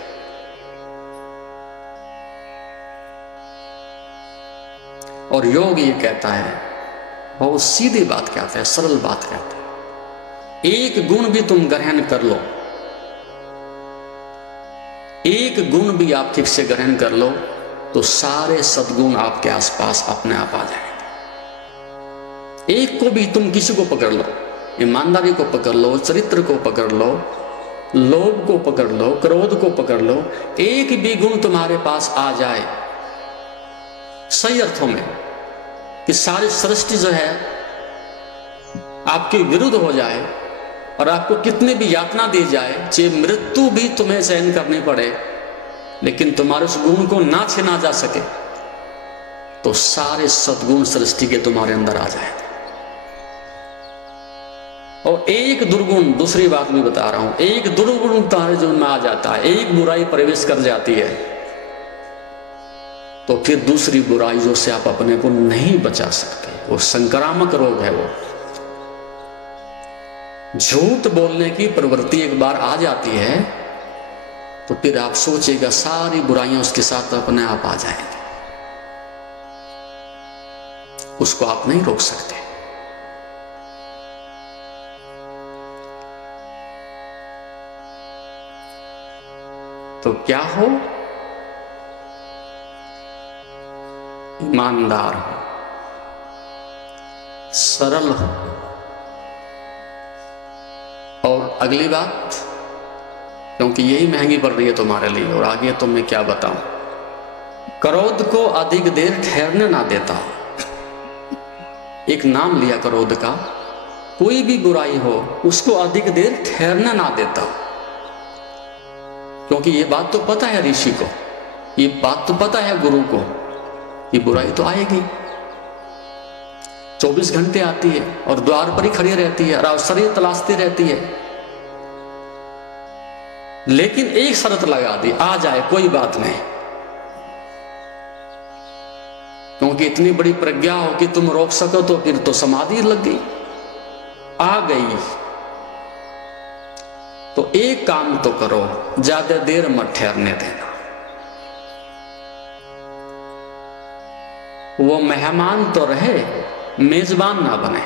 और योग ये कहता है, बहुत सीधी बात कहता है, सरल बात कहता है, एक गुण भी तुम ग्रहण कर लो, एक गुण भी आप ठीक से ग्रहण कर लो तो सारे सद्गुण आपके आसपास अपने आप आ जाएंगे। एक को भी तुम किसी को पकड़ लो, ईमानदारी को पकड़ लो, चरित्र को पकड़ लो, लोभ को पकड़ लो, क्रोध को पकड़ लो, एक भी गुण तुम्हारे पास आ जाए सही अर्थों में कि सारी सृष्टि जो है आपके विरुद्ध हो जाए और आपको कितने भी यातना दी जाए, चाहे मृत्यु भी तुम्हें सहन करनी पड़े, लेकिन तुम्हारे उस गुण को ना छीना जा सके, तो सारे सद्गुण सृष्टि के तुम्हारे अंदर आ जाए। और एक दुर्गुण, दूसरी बात मैं बता रहा हूं, एक दुर्गुण तुम्हारे जीवन में आ जाता है, एक बुराई प्रवेश कर जाती है, तो फिर दूसरी बुराइयों से आप अपने को नहीं बचा सकते। वो संक्रामक रोग है। वो झूठ बोलने की प्रवृत्ति एक बार आ जाती है तो फिर आप सोचेगा सारी बुराइयां उसके साथ अपने आप आ जाएंगी, उसको आप नहीं रोक सकते। तो क्या हो? ईमानदार हो, सरल हो। और अगली बात, क्योंकि यही महंगी पड़ रही है तुम्हारे लिए और आगे तो मैं क्या बताऊं, क्रोध को अधिक देर ठहरने ना देता। एक नाम लिया क्रोध का, कोई भी बुराई हो उसको अधिक देर ठहरने ना देता, क्योंकि ये बात तो पता है ऋषि को, ये बात तो पता है गुरु को, ये बुराई तो आएगी, 24 घंटे आती है और द्वार पर ही खड़ी रहती है और अवसर ही तलाशती रहती है। लेकिन एक शर्त लगा दी, आ जाए कोई बात नहीं, क्योंकि इतनी बड़ी प्रज्ञा हो कि तुम रोक सको तो फिर तो समाधि लग गई, आ गई तो एक काम तो करो, ज्यादा देर मत ठहरने देना। वो मेहमान तो रहे, मेजबान ना बने।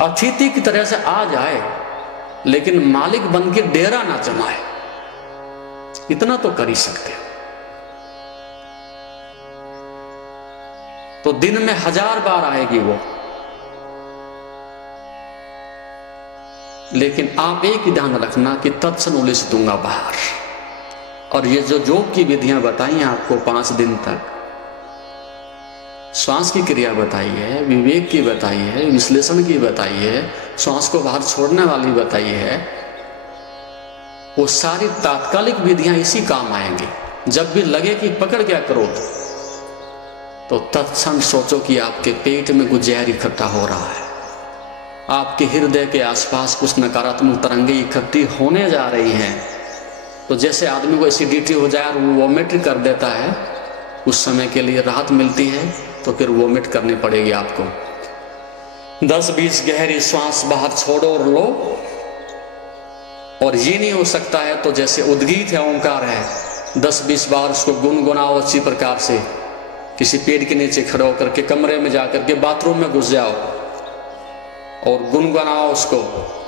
अतिथि की तरह से आ जाए, लेकिन मालिक बन के डेरा ना जमाए। इतना तो कर ही सकते हो। तो दिन में 1000 बार आएगी वो, लेकिन आप एक ही ध्यान रखना कि तत्क्षण उलिस दूंगा बाहर। और ये जो योग की विधियां बताई आपको 5 दिन तक, श्वास की क्रिया बताई है, विवेक की बताई है, विश्लेषण की बताई है, श्वास को बाहर छोड़ने वाली बताई है, वो सारी तात्कालिक विधियां इसी काम आएंगी। जब भी लगे कि पकड़ क्या करो, तो तत्क्षण सोचो कि आपके पेट में कुछ जहर इकट्ठा हो रहा है, आपके हृदय के आसपास कुछ नकारात्मक तरंगे इकट्ठी होने जा रही हैं। तो जैसे आदमी को एसिडिटी हो जाए और वो वोमिट कर देता है, उस समय के लिए राहत मिलती है, तो फिर वोमिट करनी पड़ेगी आपको। 10-20 गहरी श्वास बाहर छोड़ो और लो। और ये नहीं हो सकता है तो जैसे उद्गीत है, ओंकार है, 10-20 बार उसको गुनगुनाओ अच्छी प्रकार से। किसी पेड़ के नीचे खड़े होकर के, कमरे में जाकर के, बाथरूम में घुस जाओ और गुनगुनाओ उसको।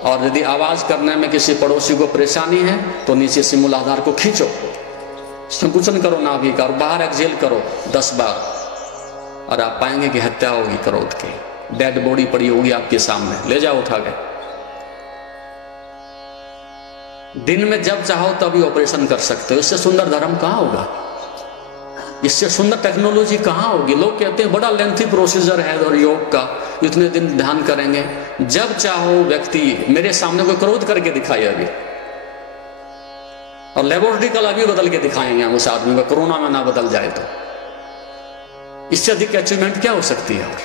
और यदि आवाज करने में किसी पड़ोसी को परेशानी है तो नीचे से मूलाधार को खींचो, संकुचन करो नाभि का, और बाहर एक्सहेल करो 10 बार। और आप पाएंगे कि हत्या होगी क्रोध की। डेड बॉडी पड़ी होगी आपके सामने, ले जाओ उठा के। दिन में जब चाहो तभी ऑपरेशन कर सकते हो। इससे सुंदर धर्म कहां होगा, इससे सुंदर टेक्नोलॉजी कहां होगी। लोग कहते हैं बड़ा लेंथी प्रोसीजर है और योग का, इतने दिन ध्यान करेंगे। जब चाहो व्यक्ति, मेरे सामने कोई क्रोध करके दिखाए अभी, और लेबोरेटरी कल अभी बदल के दिखाएंगे हम उस आदमी को, कोरोना में ना बदल जाए तो। इससे अधिक अचीवमेंट क्या हो सकती है। और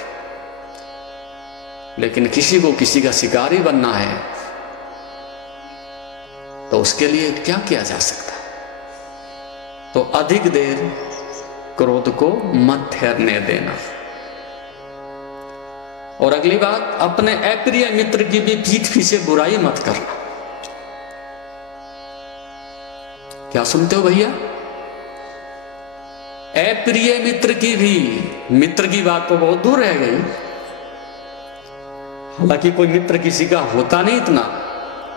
लेकिन किसी को किसी का शिकारी बनना है तो उसके लिए क्या किया जा सकता है। तो अधिक देर क्रोध को मत ठहरने देना। और अगली बात, अपने अप्रिय मित्र की भी पीठ पीछे बुराई मत करना। क्या सुनते हो भैया, अप्रिय मित्र की भी, मित्र की बात तो बहुत दूर रह गई। हालांकि कोई मित्र किसी का होता नहीं इतना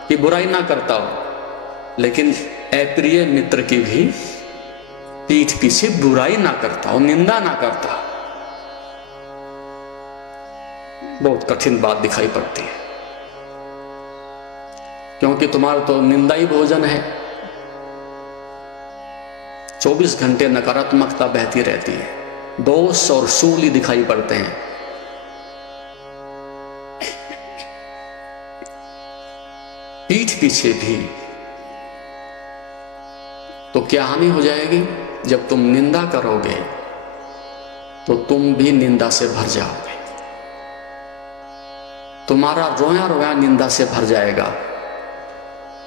कि बुराई ना करता हो, लेकिन अप्रिय मित्र की भी पीठ पीछे बुराई ना करता हो, निंदा ना करता। बहुत कठिन बात दिखाई पड़ती है, क्योंकि तुम्हारा तो निंदा ही भोजन है। 24 घंटे नकारात्मकता बहती रहती है, दोष और शूल ही दिखाई पड़ते हैं। पीठ पीछे भी तो क्या हानि हो जाएगी। जब तुम निंदा करोगे तो तुम भी निंदा से भर जाओगे, तुम्हारा रोया रोया निंदा से भर जाएगा।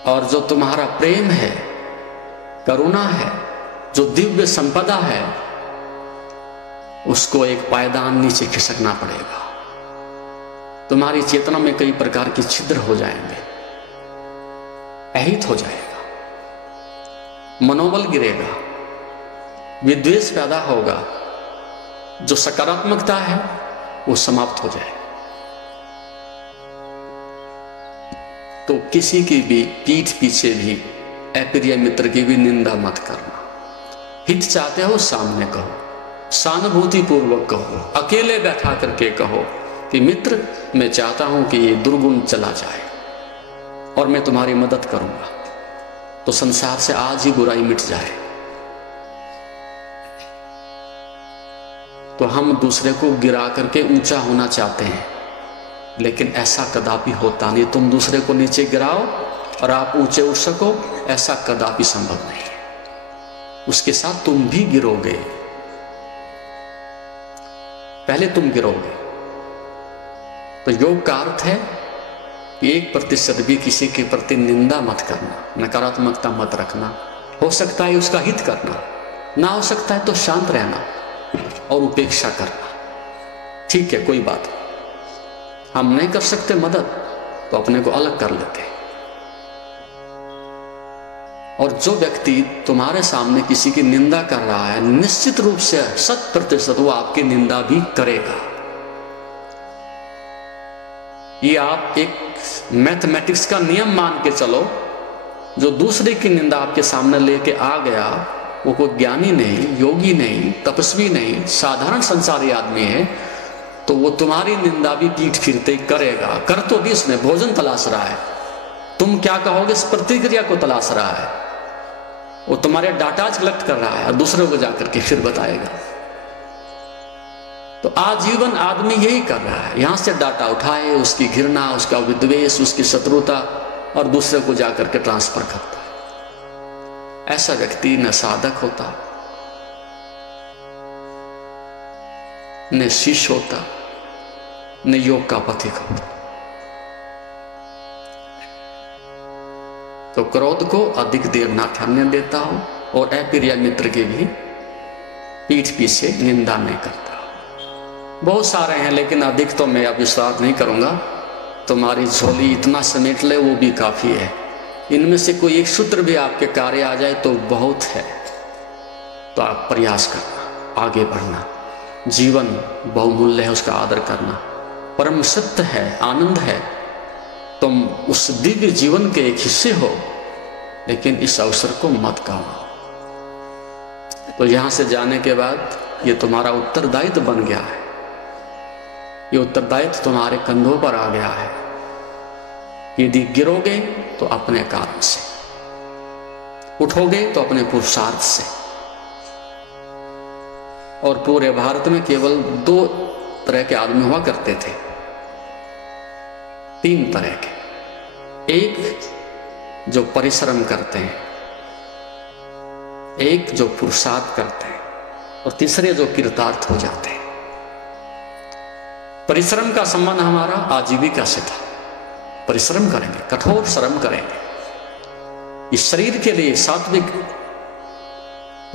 और जो तुम्हारा प्रेम है, करुणा है, जो दिव्य संपदा है, उसको एक पायदान नीचे खिसकना पड़ेगा। तुम्हारी चेतना में कई प्रकार के छिद्र हो जाएंगे, अहित हो जाएगा, मनोबल गिरेगा, विद्वेष पैदा होगा, जो सकारात्मकता है वो समाप्त हो जाएगा। तो किसी की भी पीठ पीछे भी, अप्रिय मित्र की भी निंदा मत करना। हित चाहते हो सामने कहो, सहानुभूति पूर्वक कहो, अकेले बैठा करके कहो कि मित्र मैं चाहता हूं कि ये दुर्गुण चला जाए और मैं तुम्हारी मदद करूंगा, तो संसार से आज ही बुराई मिट जाए। तो हम दूसरे को गिरा करके ऊंचा होना चाहते हैं, लेकिन ऐसा कदापि होता नहीं। तुम दूसरे को नीचे गिराओ और आप ऊंचे उठ सको, ऐसा कदापि संभव नहीं है। उसके साथ तुम भी गिरोगे, पहले तुम गिरोगे। तो योग का अर्थ है 1% भी किसी के प्रति निंदा मत करना, नकारात्मकता मत रखना। हो सकता है उसका हित करना, ना हो सकता है तो शांत रहना और उपेक्षा करना। ठीक है, कोई बात, हम नहीं कर सकते मदद, तो अपने को अलग कर लेते, और जो व्यक्ति तुम्हारे सामने किसी की निंदा कर रहा है, निश्चित रूप से 100% वो आपकी निंदा भी करेगा। ये आप एक मैथमेटिक्स का नियम मान के चलो, जो दूसरे की निंदा आपके सामने लेके आ गया, वो कोई ज्ञानी नहीं, योगी नहीं, तपस्वी नहीं, साधारण संसारी आदमी है, तो वो तुम्हारी निंदा भी पीठ फिरते करेगा। कर तो भी उसने भोजन तलाश रहा है, तुम क्या कहोगे इस प्रतिक्रिया को तलाश रहा है। वो तुम्हारे डाटा कलेक्ट कर रहा है और दूसरों को जाकर के फिर बताएगा। तो आजीवन आदमी यही कर रहा है, यहां से डाटा उठाए, उसकी घृणा, उसका विद्वेष, उसकी शत्रुता, और दूसरे को जाकर के ट्रांसफर करता है। ऐसा व्यक्ति न साधक होता, न शिष्य होता, न योग का पथिक होता। तो क्रोध को अधिक देर न ठहरने देता हो और अप्रिय मित्र की भी पीठ पीछे निंदा नहीं करता। बहुत सारे हैं, लेकिन अधिक तो मैं अब विश्वास नहीं करूंगा। तुम्हारी झोली इतना समेट ले वो भी काफी है। इनमें से कोई एक सूत्र भी आपके कार्य आ जाए तो बहुत है। तो आप प्रयास करना, आगे बढ़ना। जीवन बहुमूल्य है, उसका आदर करना। परम सत्य है, आनंद है। तुम उस दिव्य जीवन के एक हिस्से हो, लेकिन इस अवसर को मत गवाओ। तो यहां से जाने के बाद ये तुम्हारा उत्तरदायित्व बन गया है। ये उत्तरदायित्व तुम्हारे कंधों पर आ गया है। यदि गिरोगे तो अपने कारण से, उठोगे तो अपने पुरुषार्थ से। और पूरे भारत में केवल 2 तरह के आदमी हुआ करते थे, 3 तरह के। एक जो परिश्रम करते हैं, एक जो पुरुषार्थ करते हैं, और तीसरे जो कृतार्थ हो जाते हैं। परिश्रम का संबंध हमारा आजीविका से था। परिश्रम करेंगे, कठोर श्रम करेंगे, इस शरीर के लिए सात्विक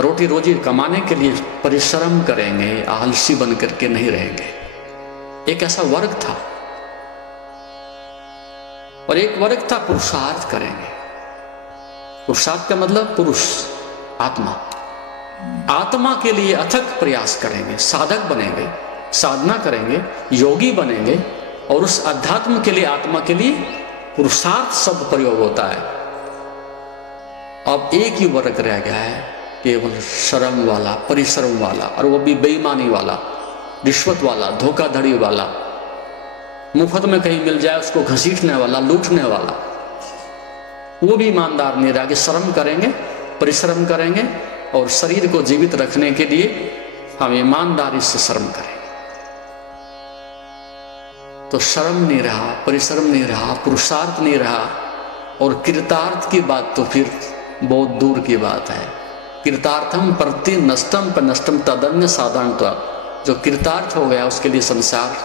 रोटी रोजी कमाने के लिए परिश्रम करेंगे, आलसी बन करके नहीं रहेंगे। एक ऐसा वर्ग था। और एक वर्ग था पुरुषार्थ करेंगे। पुरुषार्थ का मतलब पुरुष, आत्मा। आत्मा के लिए अथक प्रयास करेंगे, साधक बनेंगे, साधना करेंगे, योगी बनेंगे। और उस अध्यात्म के लिए, आत्मा के लिए पुरुषार्थ शब्द प्रयोग होता है। अब एक ही वर्ग रह गया है, केवल श्रम वाला, परिश्रम वाला, और वो भी बेईमानी वाला, रिश्वत वाला, धोखाधड़ी वाला, मुफ्त में कहीं मिल जाए उसको घसीटने वाला, लूटने वाला। वो भी ईमानदार नहीं रहा कि श्रम करेंगे, परिश्रम करेंगे, और शरीर को जीवित रखने के लिए हम ईमानदारी से श्रम करेंगे। तो श्रम नहीं रहा, परिश्रम नहीं रहा, पुरुषार्थ नहीं रहा, और कृतार्थ की बात तो फिर बहुत दूर की बात है। कृतार्थम प्रति नष्टम पर नष्टम तदन्य साधारणतः। जो कृतार्थ हो गया उसके लिए संसार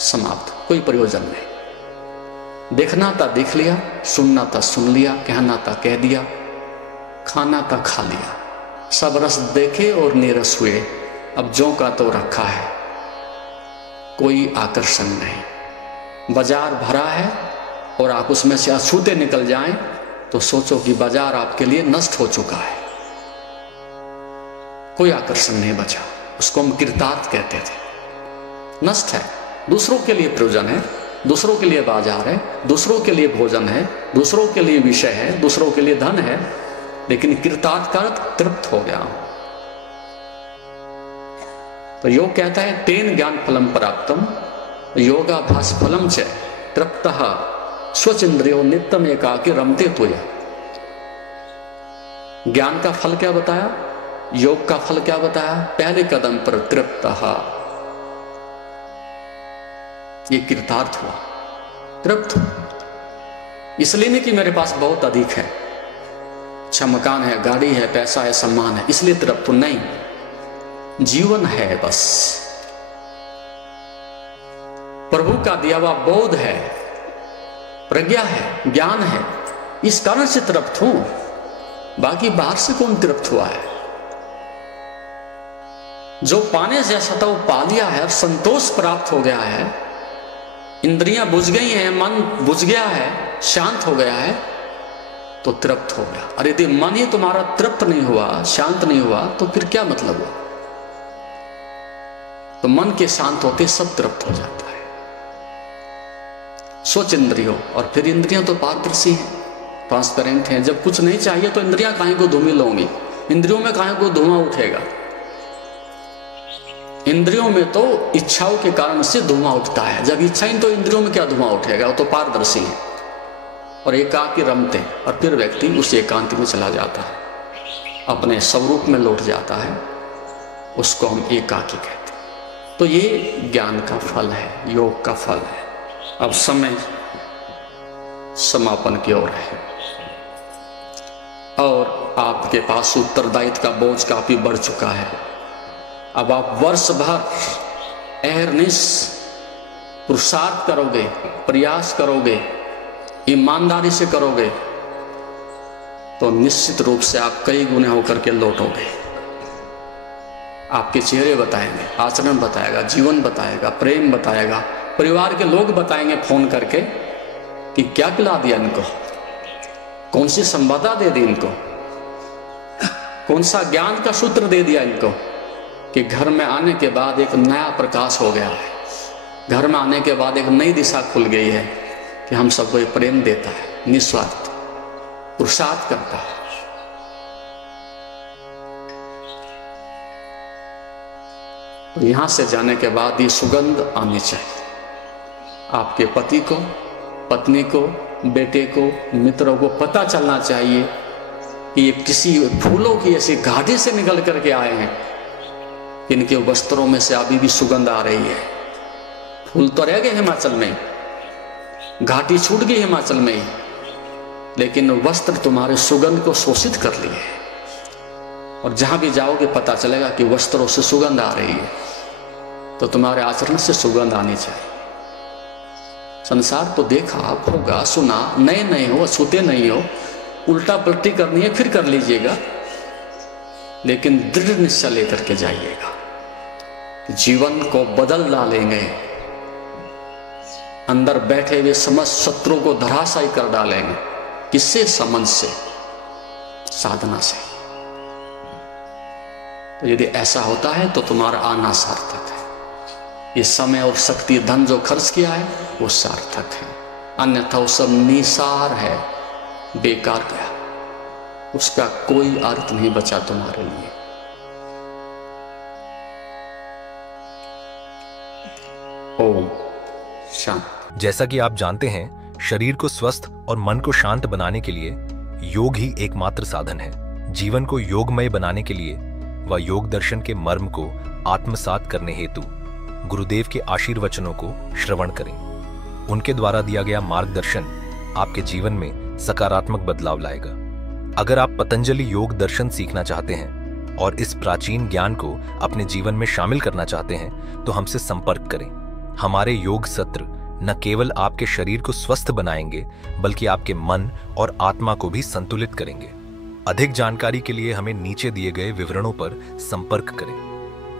समाप्त, कोई प्रयोजन नहीं। देखना था देख लिया, सुनना था सुन लिया, कहना था कह दिया, खाना था खा लिया। सब रस देखे और नीरस हुए, अब जो का तो रखा है, कोई आकर्षण नहीं। बाजार भरा है और आप उसमें से अछूते निकल जाएं तो सोचो कि बाजार आपके लिए नष्ट हो चुका है, कोई आकर्षण नहीं बचा। उसको हम कृतार्थ कहते थे। नष्ट है, दूसरों के लिए प्रयोजन है, दूसरों के लिए बाजार है, दूसरों के लिए भोजन है, दूसरों के लिए विषय है, दूसरों के लिए धन है, लेकिन कृतार्थ का अर्थ तृप्त हो गया हूं। तो योग कहता है तेन ज्ञान फलम प्राप्तम योगाभ्यास फलम च तृप्तः स्वचिंद्रियो नित्यम एकाकी रमते तुया। ज्ञान का फल क्या बताया, योग का फल क्या बताया? पहले कदम पर तृप्तः, ये कृतार्थ हुआ। तृप्त इसलिए नहीं कि मेरे पास बहुत अधिक है, अच्छा मकान है, गाड़ी है, पैसा है, सम्मान है, इसलिए तृप्त नहीं। जीवन है बस, प्रभु का दिया हुआ बोध है, प्रज्ञा है, ज्ञान है, इस कारण से तृप्त हूं। बाकी बाहर से कौन तृप्त हुआ है? जो पाने जैसा था वो पा लिया है, अब संतोष प्राप्त हो गया है, इंद्रियां बुझ गई हैं, मन बुझ गया है, शांत हो गया है, तो तो तृप्त हो गया। और यदि मन ही तुम्हारा तृप्त नहीं हुआ, शांत नहीं हुआ, तो फिर क्या मतलब हुआ? तो मन के शांत होते सब तृप्त हो जाता है। सोच इंद्रियों, और फिर इंद्रियां तो पारदर्शी हैं, ट्रांसपेरेंट हैं। जब कुछ नहीं चाहिए तो इंद्रियां काहे को धूमिल होंगी? इंद्रियों में काहे को धुआं उठेगा? इंद्रियों में तो इच्छाओं के कारण से धुआं उठता है। जब इच्छा ही तो इंद्रियों में क्या धुआं उठेगा? वो तो पारदर्शी है। और एकाकी रमते, और फिर व्यक्ति उस एकांति में चला जाता है, अपने स्वरूप में लौट जाता है। उसको हम एकाकी कहते हैं। तो ये ज्ञान का फल है, योग का फल है। अब समय समापन की ओर है और आपके पास उत्तरदायित्व का बोझ काफी बढ़ चुका है। अब आप वर्ष भर अहरनिश पुरुषार्थ करोगे, प्रयास करोगे, ईमानदारी से करोगे, तो निश्चित रूप से आप कई गुने होकर के लौटोगे। आपके चेहरे बताएंगे, आचरण बताएगा, जीवन बताएगा, प्रेम बताएगा, परिवार के लोग बताएंगे फोन करके कि क्या खिला दिया इनको, कौन सी संपदा दे दी इनको, कौन सा ज्ञान का सूत्र दे दिया इनको, कि घर में आने के बाद एक नया प्रकाश हो गया है, घर में आने के बाद एक नई दिशा खुल गई है कि हम सबको प्रेम देता है, निस्वार्थ पुरुषार्थ करता है। तो यहां से जाने के बाद ये सुगंध आनी चाहिए आपके पति को, पत्नी को, बेटे को, मित्रों को पता चलना चाहिए कि ये किसी फूलों की ऐसी घाटी से निकल करके आए हैं, इनके वस्त्रों में से अभी भी सुगंध आ रही है। फूल तो रह गए हिमाचल में, घाटी छूट गई हिमाचल में ही, लेकिन वस्त्र तुम्हारे सुगंध को शोषित कर लिए। और जहां भी जाओगे पता चलेगा कि वस्त्रों से सुगंध आ रही है, तो तुम्हारे आचरण से सुगंध आनी चाहिए। संसार तो देखा, भोगा, सुना, नए नए हो, अछूते नहीं हो, उल्टा पलटी करनी है फिर कर लीजिएगा, लेकिन दृढ़ निश्चय लेकर के जाइएगा। जीवन को बदल डालेंगे, अंदर बैठे हुए समस्त शत्रुओं को धराशायी कर डालेंगे। किससे? समझ से, साधना से। तो यदि ऐसा होता है तो तुम्हारा आना सार्थक है। ये समय और शक्ति, धन जो खर्च किया है वो सार्थक है, अन्यथा वो सब निसार है, बेकार गया, उसका कोई अर्थ नहीं बचा तुम्हारे लिए। ओम शांति। जैसा कि आप जानते हैं, शरीर को स्वस्थ और मन को शांत बनाने के लिए योग ही एकमात्र साधन है। जीवन को योगमय बनाने के लिए व योग दर्शन के मर्म को आत्मसात करने हेतु गुरुदेव के आशीर्वचनों को श्रवण करें। उनके द्वारा दिया गया मार्गदर्शन आपके जीवन में सकारात्मक बदलाव लाएगा। अगर आप पतंजलि योग दर्शन सीखना चाहते हैं और इस प्राचीन ज्ञान को अपने जीवन में शामिल करना चाहते हैं तो हमसे संपर्क करें। हमारे योग सत्र न केवल आपके शरीर को स्वस्थ बनाएंगे बल्कि आपके मन और आत्मा को भी संतुलित करेंगे। अधिक जानकारी के लिए हमें नीचे दिए गए विवरणों पर संपर्क करें।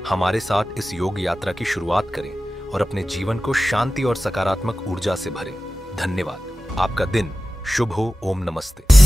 हमारे साथ इस योग यात्रा की शुरुआत करें और अपने जीवन को शांति और सकारात्मक ऊर्जा से भरें। धन्यवाद। आपका दिन शुभ हो। ओम नमस्ते।